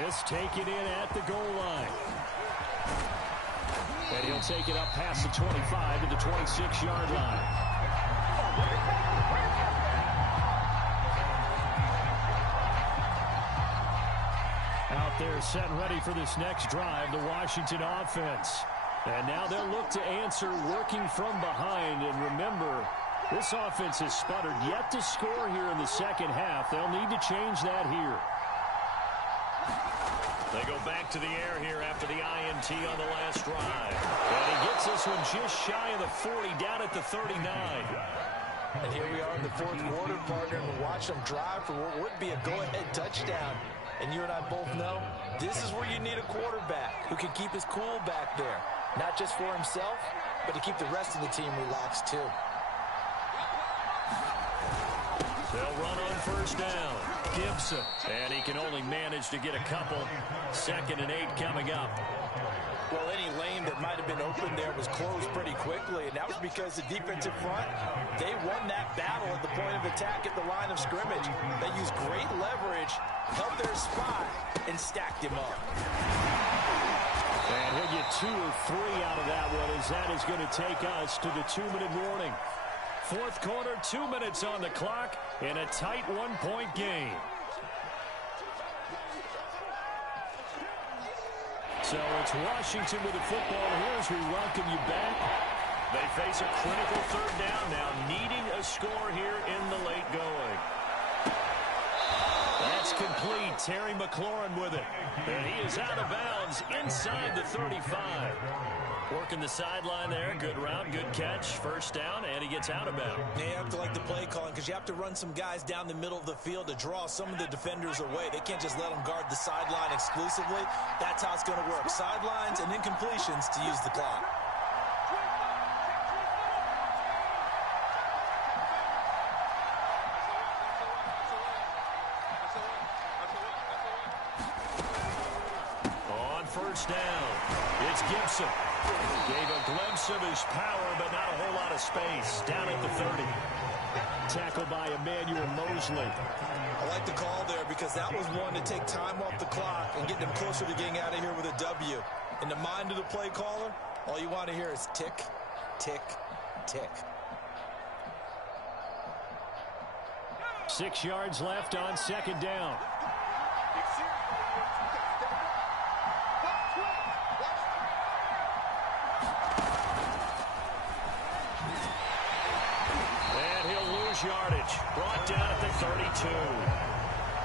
This taken in at the goal line. And he'll take it up past the 25 to the 26-yard line. Out there set and ready for this next drive, the Washington offense. And now they'll look to answer working from behind. And remember, this offense has sputtered yet to score here in the second half. They'll need to change that here. They go back to the air here after the INT on the last drive. And he gets this one just shy of the 40, down at the 39. And here we are in the 4th quarter, partner, and we're watching them drive for what would be a go-ahead touchdown. And you and I both know this is where you need a quarterback who can keep his cool back there. Not just for himself, but to keep the rest of the team relaxed too. They'll run on first down. Gibson. And he can only manage to get a couple. 2nd and 8 coming up. Well, any lane that might have been open there was closed pretty quickly, and that was because the defensive front, they won that battle at the point of attack at the line of scrimmage. They used great leverage, held their spot, and stacked him up. And he'll get 2 or 3 out of that one, as that is going to take us to the 2-minute warning. Fourth quarter, 2 minutes on the clock in a tight one-point game. So it's Washington with the football here as we welcome you back. They face a critical third down now, needing a score here in the late going. That's complete. Terry McLaurin with it. And he is out of bounds inside the 35. Working the sideline there. Good route, good catch. First down, and he gets out of bounds. Yeah, you have to like the play calling because you have to run some guys down the middle of the field to draw some of the defenders away. They can't just let them guard the sideline exclusively. That's how it's going to work. Sidelines and incompletions to use the clock. On first down, it's Gibson. Gave a glimpse of his power, but not a whole lot of space. Down at the 30. Tackled by Emmanuel Mosley. I like the call there because that was one to take time off the clock and get them closer to getting out of here with a W. In the mind of the play caller, all you want to hear is tick, tick, tick. 6 yards left on second down. Yardage brought down at the 32.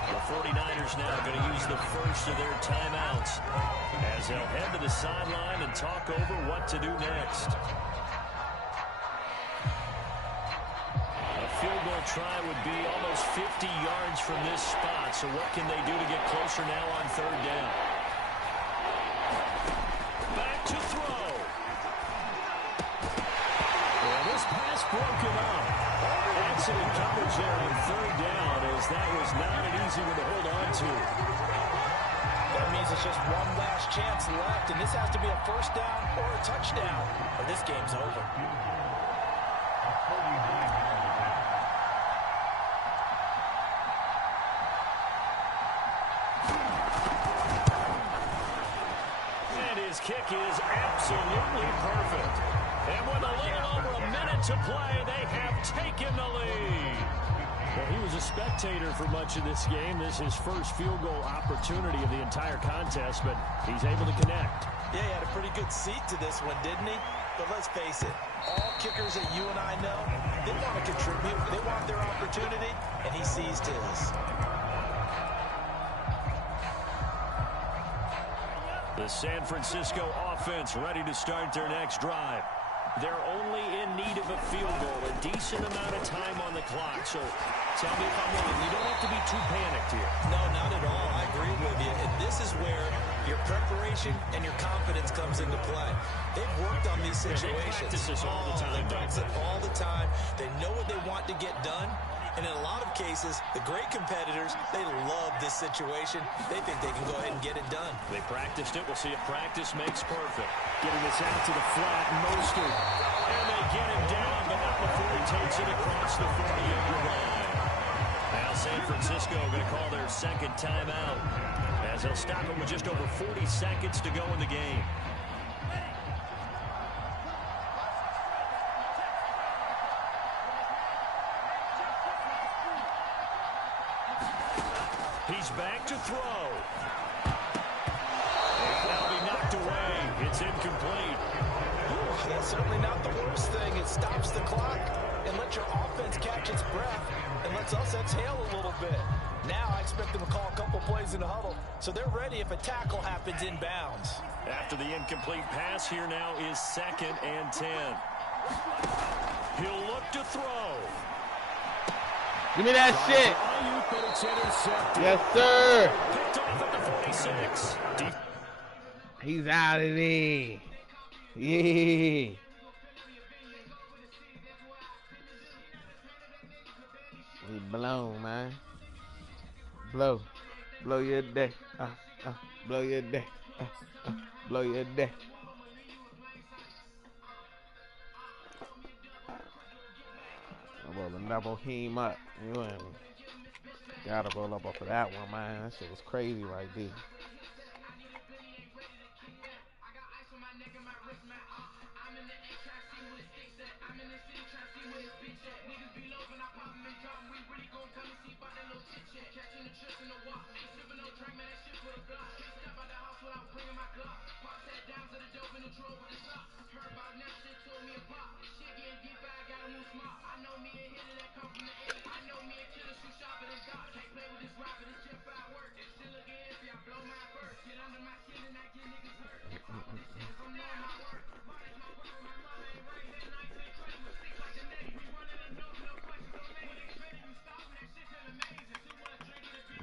The 49ers now going to use the first of their timeouts as they'll head to the sideline and talk over what to do next. A field goal try would be almost 50 yards from this spot, so what can they do to get closer now on third down? Back to throw. And this pass broken up. Excellent coverage there on third down, as that was not an easy one to hold on to. That means it's just one last chance left, and this has to be a first down or a touchdown, or this game's over. And his kick is absolutely perfect. And with a little over a minute to play, they have taken the lead. Well, he was a spectator for much of this game. This is his first field goal opportunity of the entire contest, but he's able to connect. Yeah, he had a pretty good seat to this one, didn't he? But let's face it, all kickers that you and I know, they want to contribute. They want their opportunity, and he seized his. The San Francisco offense ready to start their next drive. They're only in need of a field goal, a decent amount of time on the clock. So tell me if I'm wrong. You don't have to be too panicked here. No, not at all. I agree with you. And this is where your preparation and your confidence comes into play. They've worked on these situations. They practice this all the time. They practice it all the time. They know what they want to get done. And in a lot of cases, the great competitors, they love this situation. They think they can go ahead and get it done. They practiced it. We'll see if practice makes perfect. Getting this out to the flat, Mostert. And they get him down, but not before he takes it across the 40-yard line. Now San Francisco going to call their second timeout as they'll stop him with just over 40 seconds to go in the game. He's back to throw. And that'll be knocked away. It's incomplete. Ooh, that's certainly not the worst thing. It stops the clock and lets your offense catch its breath and lets us exhale a little bit. Now I expect them to call a couple plays in the huddle, so they're ready if a tackle happens inbounds. After the incomplete pass, here now is 2nd and 10. He'll look to throw. Give me that shit. Yes, sir. Picked off at the 46. He's out of there. Yeah. He blown, man. Blow. Blow your day. Blow your day. Blow your day. Well, never came up. You ain't gotta roll up off of that one, man. That shit was crazy right there.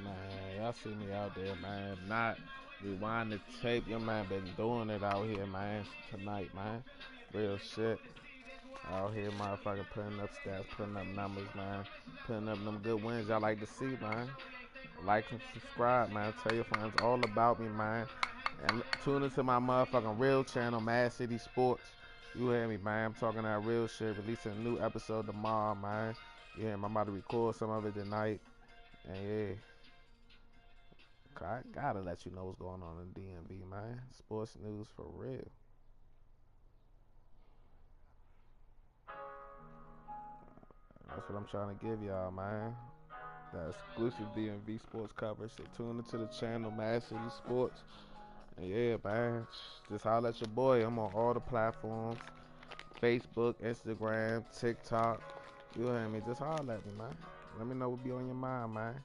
Man, y'all see me out there, man. If not, rewind the tape. Your man been doing it out here, man. Tonight, man. Real shit. Out here, motherfucker, putting up stats, putting up numbers, man. Putting up them good wins y'all like to see, man. Like and subscribe, man. Tell your friends all about me, man. And tune into my motherfucking real channel, Mad City Sports. You hear me, man? I'm talking that real shit. Releasing a new episode tomorrow, man. Yeah, I'm about to record some of it tonight. And yeah. I gotta let you know what's going on in DMV, man. Sports news for real. That's what I'm trying to give y'all, man. That exclusive DMV sports coverage. So tune into the channel, Mad City Sports. And yeah, man. Just holler at your boy. I'm on all the platforms. Facebook, Instagram, TikTok. You hear me? Just holler at me, man. Let me know what be on your mind, man.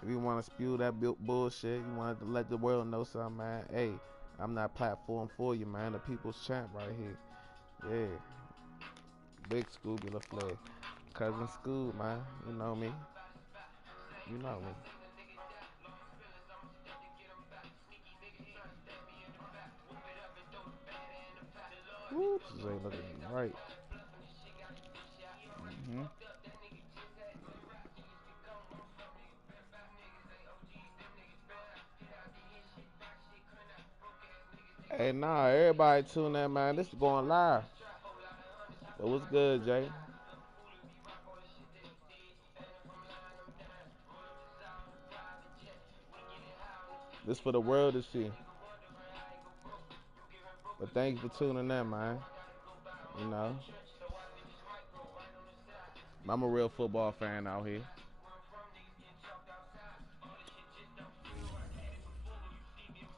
If you want to spew that bullshit, you want to let the world know something, man. Hey, I'm that platform for you, man. The people's champ right here. Yeah. Big Scooby LaFleur. Cousin Scoob, man. You know me. You know me. Woo, this ain't looking right. Mm-hmm. Hey, nah, everybody tune in, man. This is going live. So what's good, Jay? This for the world to see. But thank you for tuning in, man. You know, I'm a real football fan out here.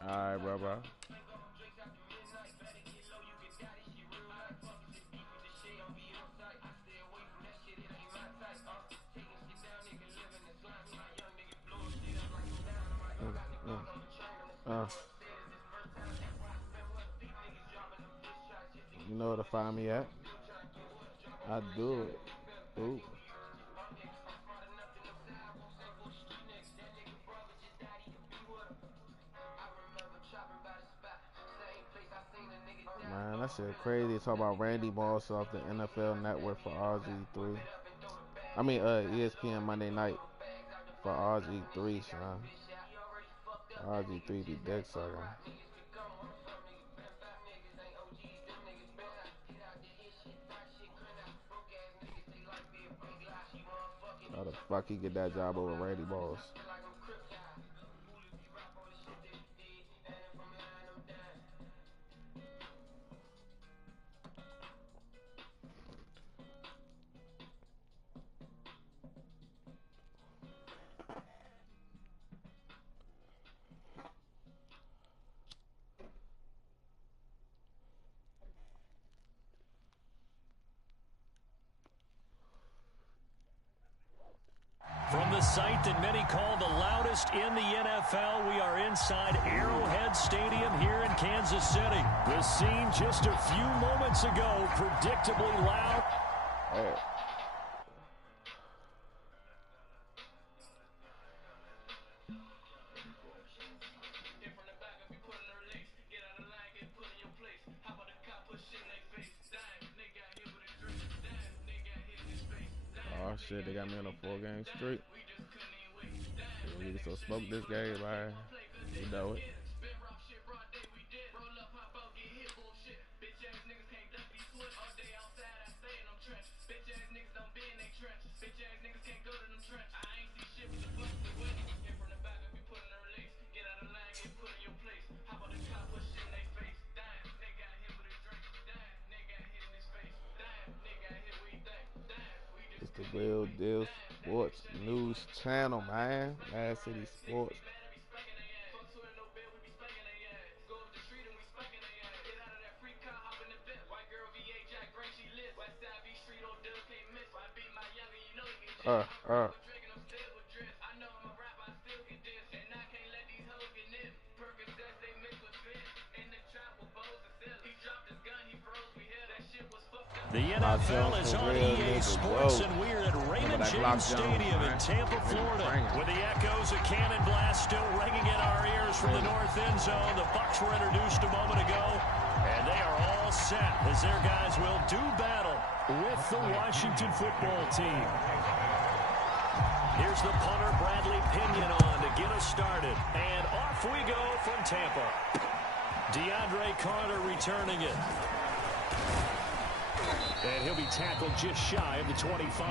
All right, bro. Uh, you know where to find me at? I do it. Ooh. Man, that shit crazy. Talk about Randy Moss off the NFL Network for RG3. I mean, ESPN Monday Night for RG3, son. RG3 be dick sucking. How the fuck he get that job over Randy Moss? From the site that many call the loudest in the NFL, we are inside Arrowhead Stadium here in Kansas City. The scene just a few moments ago, predictably loud. Hey. Oh shit, they got me on a 4-game streak. We can so smoke this game, man. You know it. It's the Real Deal Sports News Channel, man. Mad City Sports. Uh, uh. The NFL is on EA Sports, and we're at Raymond James Stadium in Tampa, Florida, with the echoes of Cannon Blast still ringing in our ears from the north end zone. The Bucs were introduced a moment ago, and they are all set as their guys will do battle with the Washington football team. Here's the punter, Bradley Pinion, on to get us started, and off we go from Tampa. DeAndre Carter returning it. And he'll be tackled just shy of the 25.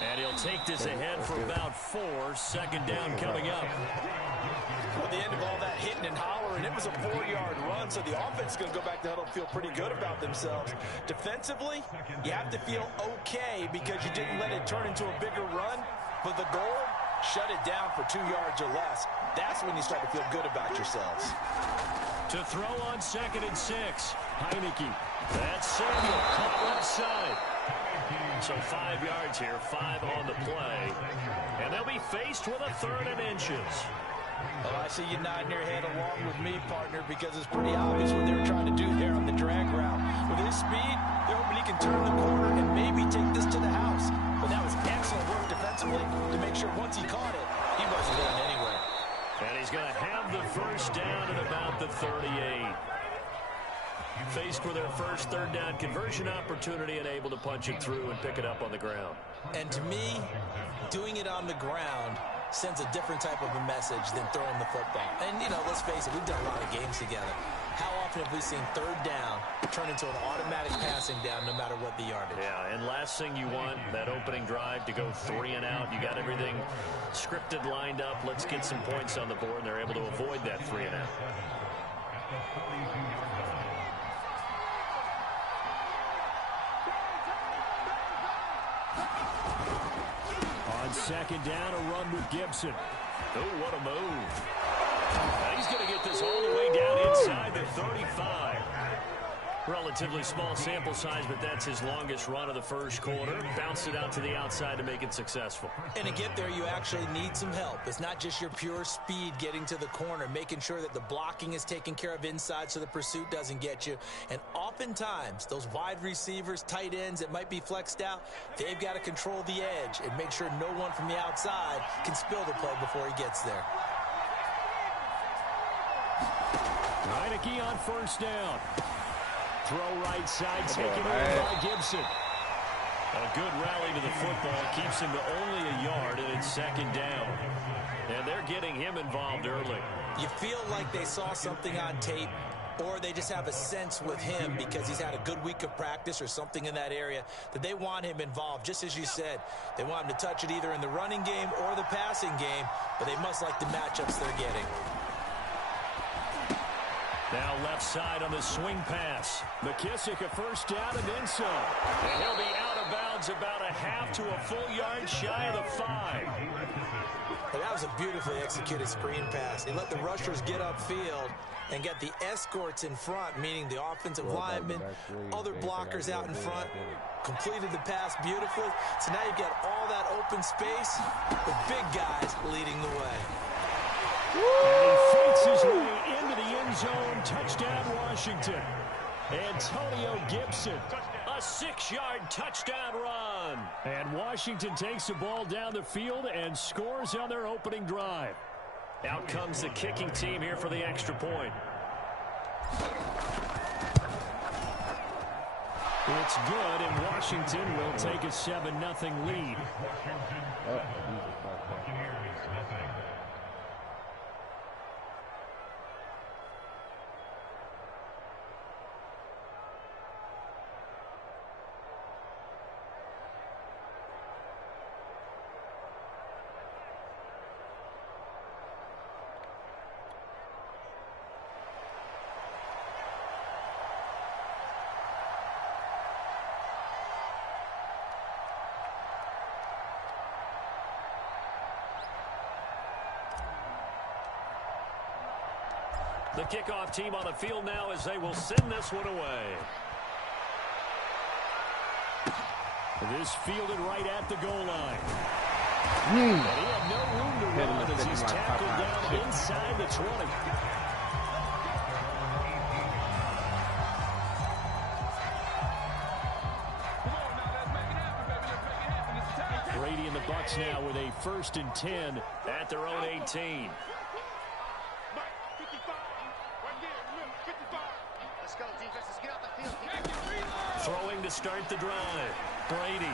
And he'll take this ahead for about 4. Second down coming up. At the end of all that hitting and hollering, it was a 4-yard run, so the offense is going to go back to huddle and feel pretty good about themselves. Defensively, you have to feel okay because you didn't let it turn into a bigger run, but the goal, shut it down for 2 yards or less. That's when you start to feel good about yourselves. To throw on 2nd and 6. Heineke. That's Samuel. Caught left side. So 5 yards here, 5 on the play. And they'll be faced with a 3rd and inches. Well, I see you nodding your head along with me, partner, because it's pretty obvious what they're trying to do there on the drag route. With his speed, they're hoping he can turn the corner and maybe take this to the house. But that was excellent work defensively to make sure once he caught it, he wasn't going anywhere. And he's going to have the first down at about the 38. Faced with their first 3rd down conversion opportunity and able to punch it through and pick it up on the ground. And to me, doing it on the ground sends a different type of a message than throwing the football. And, you know, let's face it, we've done a lot of games together. How often have we seen 3rd down turn into an automatic passing down no matter what the yardage? Yeah, and last thing you want, that opening drive to go 3 and out. You got everything scripted, lined up. Let's get some points on the board, and they're able to avoid that 3 and out. On 2nd down, a run with Gibson. Oh, what a move. And he's going to get this all the way down inside the 35. Relatively small sample size, but that's his longest run of the first quarter. Bounced it out to the outside to make it successful. And to get there, you actually need some help. It's not just your pure speed getting to the corner, making sure that the blocking is taken care of inside so the pursuit doesn't get you. And oftentimes, those wide receivers, tight ends that might be flexed out, they've got to control the edge and make sure no one from the outside can spill the play before he gets there. Heineke on 1st down. Throw right side, taken over by Gibson. A good rally to the football keeps him to only a yard, and it's 2nd down. And they're getting him involved early. You feel like they saw something on tape, or they just have a sense with him because he's had a good week of practice or something in that area that they want him involved. Just as you said, they want him to touch it either in the running game or the passing game, but they must like the matchups they're getting. Now left side on the swing pass. McKissick a 1st down and then some. And he'll be out of bounds about a half to a full yard shy of the 5. Well, that was a beautifully executed screen pass. They let the rushers get upfield and get the escorts in front, meaning the offensive linemen, other blockers out in front, completed the pass beautifully. So now you've got all that open space with big guys leading the way. And he fights his way into the end zone. Touchdown, Washington. Antonio Gibson. A 6-yard touchdown run. And Washington takes the ball down the field and scores on their opening drive. Out comes the kicking team here for the extra point. It's good, and Washington will take a 7-0 lead. The kickoff team on the field now as they will send this one away. This fielded right at the goal line. And he had no room to run as he's tackled down inside the 20. Brady and the Bucs now with a 1st and 10 at their own 18. Throwing to start the drive. Brady.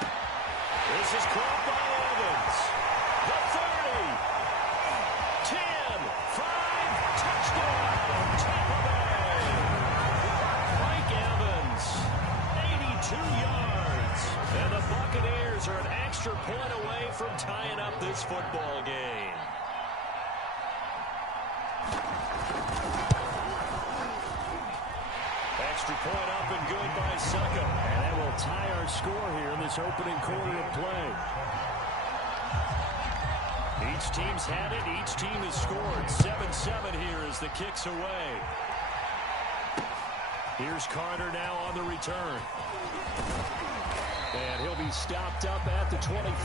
This is caught by Evans. The 30. 10. 5. Touchdown. Tampa Bay. Mike Evans. 82 yards. And the Buccaneers are an extra point away from tying up this football game. Extra point up and good by Succo. And that will tie our score here in this opening quarter of play. Each team's had it. Each team has scored. 7-7 here as the kick's away. Here's Carter now on the return. And he'll be stopped up at the 25.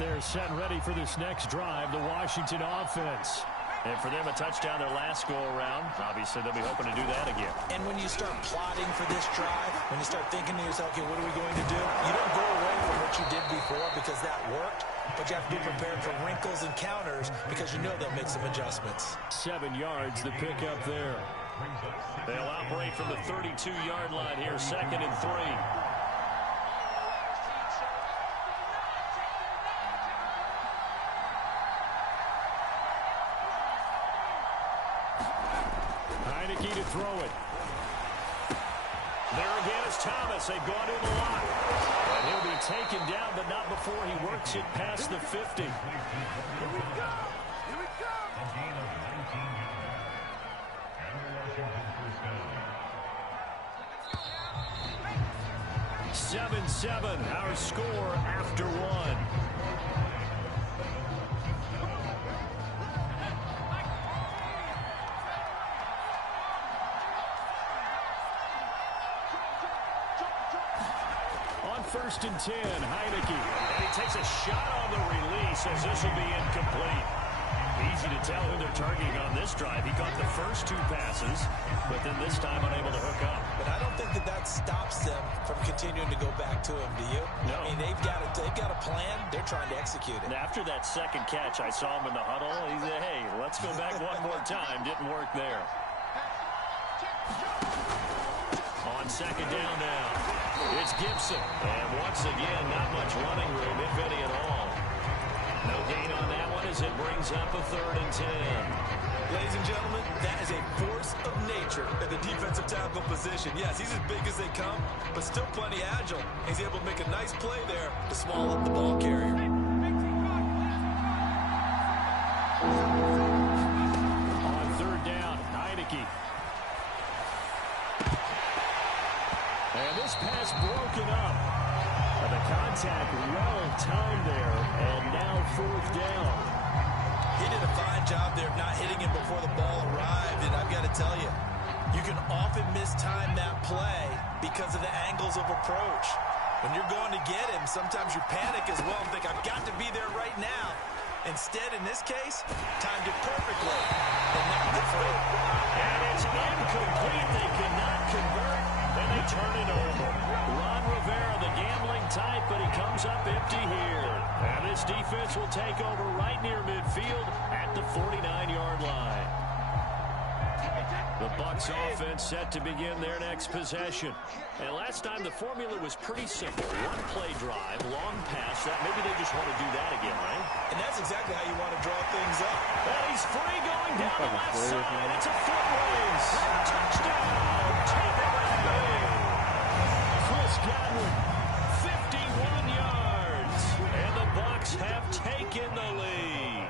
They're set and ready for this next drive, the Washington offense. And for them, a touchdown their last go-around. Obviously, they'll be hoping to do that again. And when you start plotting for this drive, when you start thinking to yourself, okay, what are we going to do? You don't go away from what you did before because that worked, but you have to be prepared for wrinkles and counters because you know they'll make some adjustments. 7 yards, the pickup there. They'll operate from the 32-yard line here, 2nd and 3. To throw it. There again is Thomas. They've gone to him a lot. And he'll be taken down, but not before he works it past the 50. Here we go. Here we go. 7-7, our score after 1. First and 10, Heineke. And he takes a shot on the release as this will be incomplete. Easy to tell who they're targeting on this drive. He caught the first 2 passes, but then this time unable to hook up. But I don't think that stops them from continuing to go back to him, do you? No. I mean, they've got a plan. They're trying to execute it. And after that second catch, I saw him in the huddle. He said, hey, let's go back one more time. Didn't work there. On 2nd down now, it's Gibson. And once again, not much running room, if any at all. No gain on that one as it brings up a 3rd and 10. Ladies and gentlemen, that is a force of nature at the defensive tackle position. Yes, he's as big as they come, but still plenty agile. He's able to make a nice play there to swallow up the ball carrier. On 3rd down, Heineke. And this pass broken up. The contact well timed there, and now 4th down. He did a fine job there of not hitting him before the ball arrived, and I've got to tell you, you can often mistime that play because of the angles of approach. When you're going to get him, sometimes you panic as well and think, I've got to be there right now. Instead, in this case, timed it perfectly. And now the free. And it's incomplete. They cannot convert, and they turn it over. Ron Rivera, the gambling type, but he comes up empty here. And this defense will take over right near midfield at the 49-yard line. The Bucs offense set to begin their next possession. And last time the formula was pretty simple. One play drive, long pass. That maybe they just want to do that again, right? And that's exactly how you want to draw things up. And he's free going down the left side. It's a foot race. Touchdown. Tampa Bay. Chris Godwin, 51 yards. And the Bucs have taken the lead.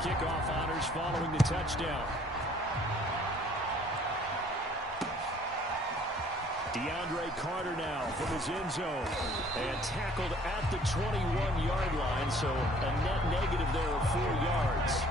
kickoff honors following the touchdown. DeAndre Carter now from his end zone. And tackled at the 21-yard line, so a net negative there of 4 yards.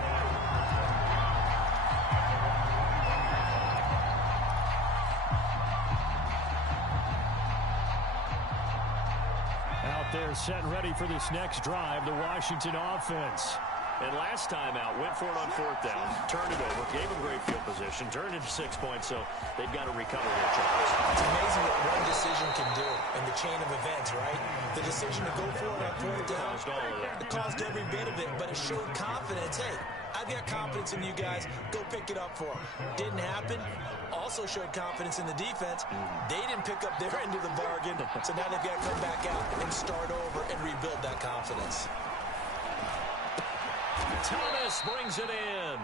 Out there set and ready for this next drive, the Washington offense. And last time out, went for it on 4th down, turned it over, gave him great field position, turned it to 6 points, so they've got to recover their charges. It's amazing what one decision can do in the chain of events, right? The decision to go for it on 4th down, it caused every bit of it, but it showed confidence. Hey, I've got confidence in you guys. Go pick it up for them. Didn't happen. Also showed confidence in the defense. They didn't pick up their end of the bargain, so now they've got to come back out and start over and rebuild that confidence. Thomas brings it in.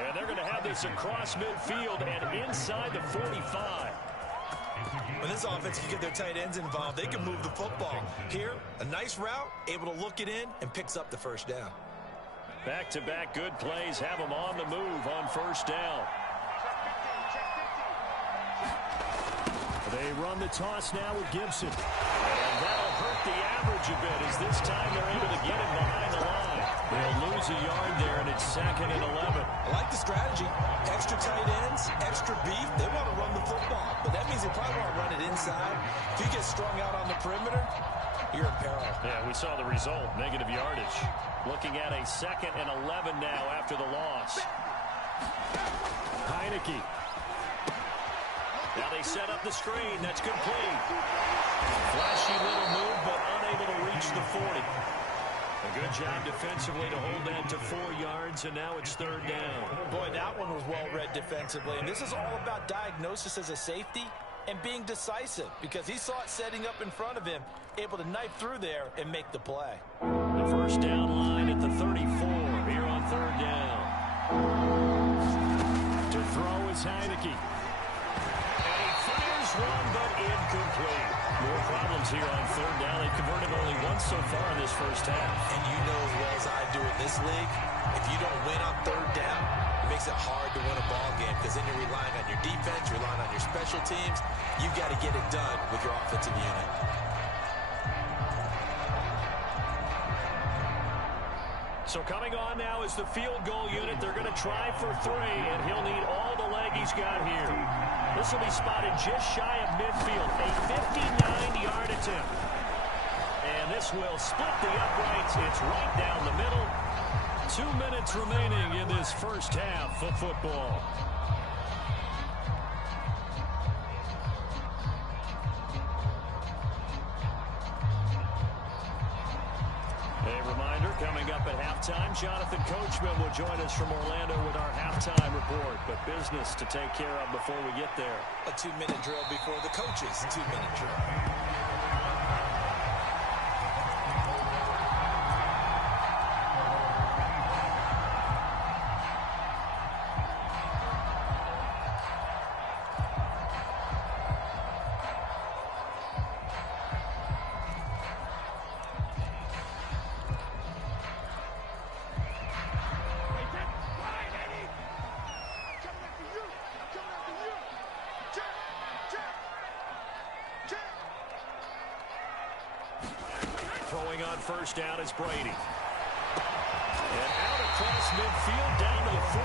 And they're going to have this across midfield and inside the 45. When this offense can get their tight ends involved, they can move the football. Here, a nice route, able to look it in, and picks up the 1st down. Back-to-back good plays have them on the move on 1st down. They run the toss now with Gibson. And that'll hurt the average a bit as this time they're able to get him behind the line. They'll lose a yard there, and it's 2nd and 11. I like the strategy. Extra tight ends, extra beef. They want to run the football, but that means they probably want to run it inside. If you get strung out on the perimeter, you're in peril. Yeah, we saw the result, negative yardage. Looking at a 2nd and 11 now after the loss. Heineke. Now they set up the screen. That's complete. Flashy little move, but unable to reach the 40. A good job defensively to hold that to 4 yards, and now it's 3rd down. Boy, that one was well-read defensively, and this is all about diagnosis as a safety and being decisive because he saw it setting up in front of him, able to knife through there and make the play. The 1st down line at the 34 here on 3rd down. To throw is Heineke. And he fires one, but incomplete. More problems here on 3rd down. They've converted only once so far in this 1st half. And you know as well as I do in this league, if you don't win on 3rd down, it makes it hard to win a ball game because then you're relying on your defense, you're relying on your special teams. You've got to get it done with your offensive unit. So coming on now is the field goal unit. They're going to try for 3, and he'll need all the leg he's got here. This will be spotted just shy of midfield, a 59-yard attempt. And this will split the uprights. It's right down the middle. 2 minutes remaining in this 1st half of football. A reminder, coming up at halftime, Jonathan Coachman will join us from Orlando with our halftime report. But business to take care of before we get there. A 2-minute drill before the coaches' 2-minute drill. Throwing on 1st down is Brady. And out across midfield down to the 45.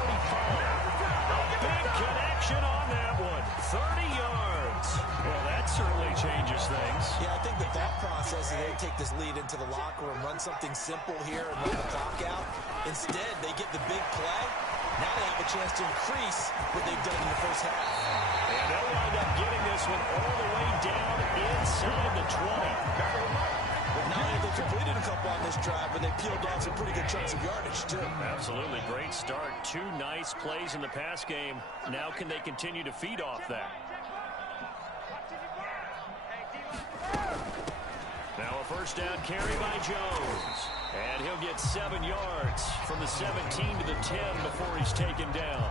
A big connection on that one. 30 yards. Well, that certainly changes things. Yeah, I think the thought process is they take this lead into the locker room, run something simple here and run the clock out. Instead, they get the big play. Now they have a chance to increase what they've done in the 1st half. And they'll wind up getting this one all the way down inside the 20. Not only have they completed a couple on this drive, but they peeled off some pretty good chunks of yardage, too. Absolutely. Great start. 2 nice plays in the pass game. Now can they continue to feed off that? Now a 1st down carry by Jones. And he'll get 7 yards from the 17 to the 10 before he's taken down.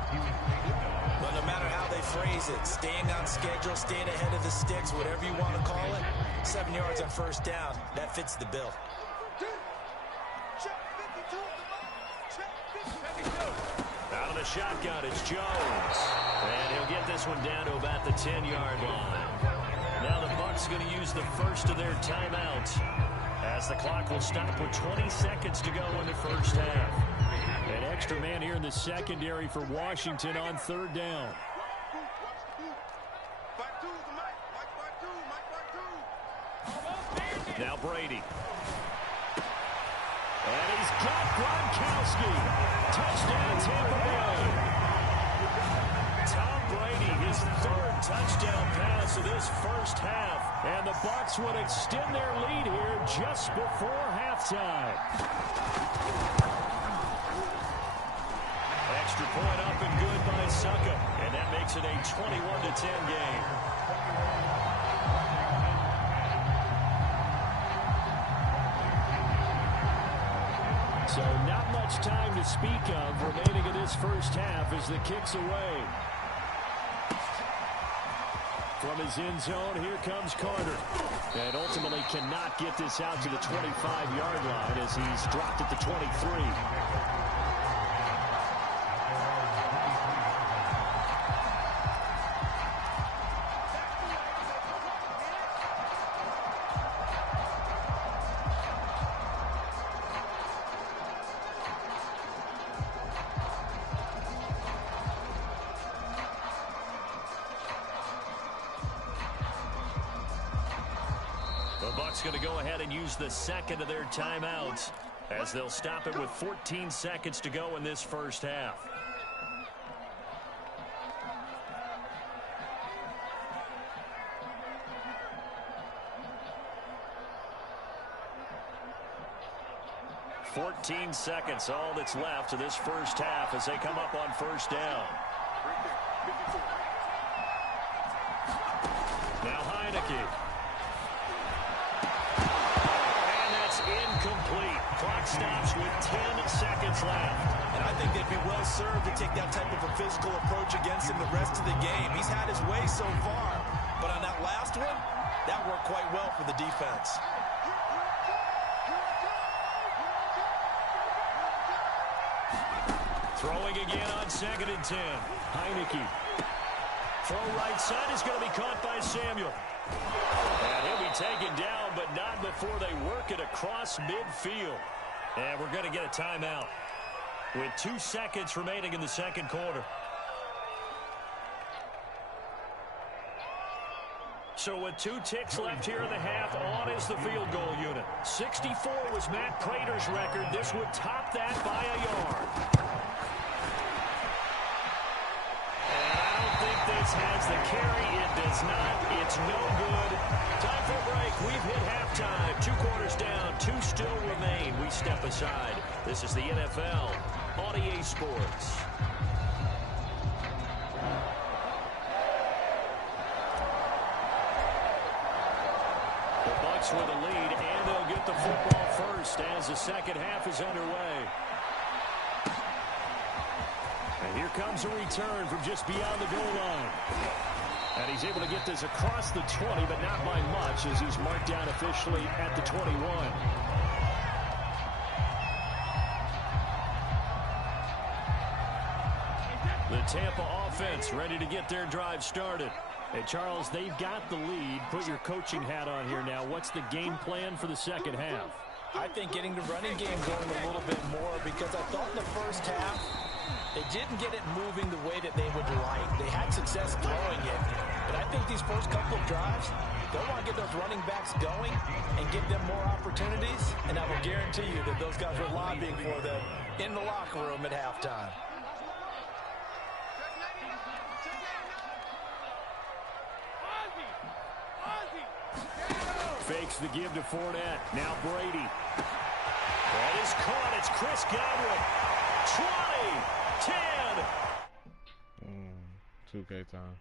But no matter how they phrase it, staying on schedule, staying ahead of the sticks, whatever you want to call it, 7 yards on 1st down, that fits the bill. Out of the shotgun, it's Jones. And he'll get this one down to about the 10-yard line. Now the Bucs going to use the first of their timeouts, as the clock will stop with 20 seconds to go in the first half. An extra man here in the secondary for Washington on third down. Now Brady. And he's got Gronkowski. Touchdown, Tampa Bay. Tom Brady, his third touchdown pass of this first half. And the Bucs would extend their lead here just before halftime. Extra point up and good by Succa. And that makes it a 21-10 game. So not much time to speak of remaining in this first half as the kick's away. From his end zone, here comes Carter. And ultimately cannot get this out to the 25-yard line as he's dropped at the 23. Going to go ahead and use the second of their timeouts as they'll stop it with 14 seconds to go in this first half. "14 seconds, all that's left of this first half as they come up on first down. Now Heineke. Incomplete. Clock stops with 10 seconds left. And I think they'd be well served to take that type of a physical approach against him the rest of the game. He's had his way so far. But on that last one, that worked quite well for the defense. Throwing again on 2nd and 10. Heineke. Throw right side is going to be caught by Samuel. And he'll be taken down, but not before they work it across midfield. And we're going to get a timeout with 2 seconds remaining in the second quarter. So with 2 ticks left here in the half, on is the field goal unit. 64 was Matt Prater's record. This would top that by a yard. This has the carry. It does not. It's no good. Time for a break. We've hit halftime. 2 quarters down. 2 still remain. We step aside. This is the NFL on EA Sports. The Bucs with a lead, and they'll get the football first as the second half is underway. And here comes a return from just beyond the goal line. And he's able to get this across the 20, but not by much as he's marked down officially at the 21. The Tampa offense ready to get their drive started. Hey, Charles, they've got the lead. Put your coaching hat on here now. What's the game plan for the second half? I think getting the running game going a little bit more, because I thought in the first half they didn't get it moving the way that they would like. They had success throwing it, but I think these first couple of drives, they'll want to get those running backs going and give them more opportunities, and I will guarantee you that those guys are lobbying for them in the locker room at halftime. Fakes the give to Fournette. Now Brady. That is caught. It's Chris Godwin. 20, 10. 2K time.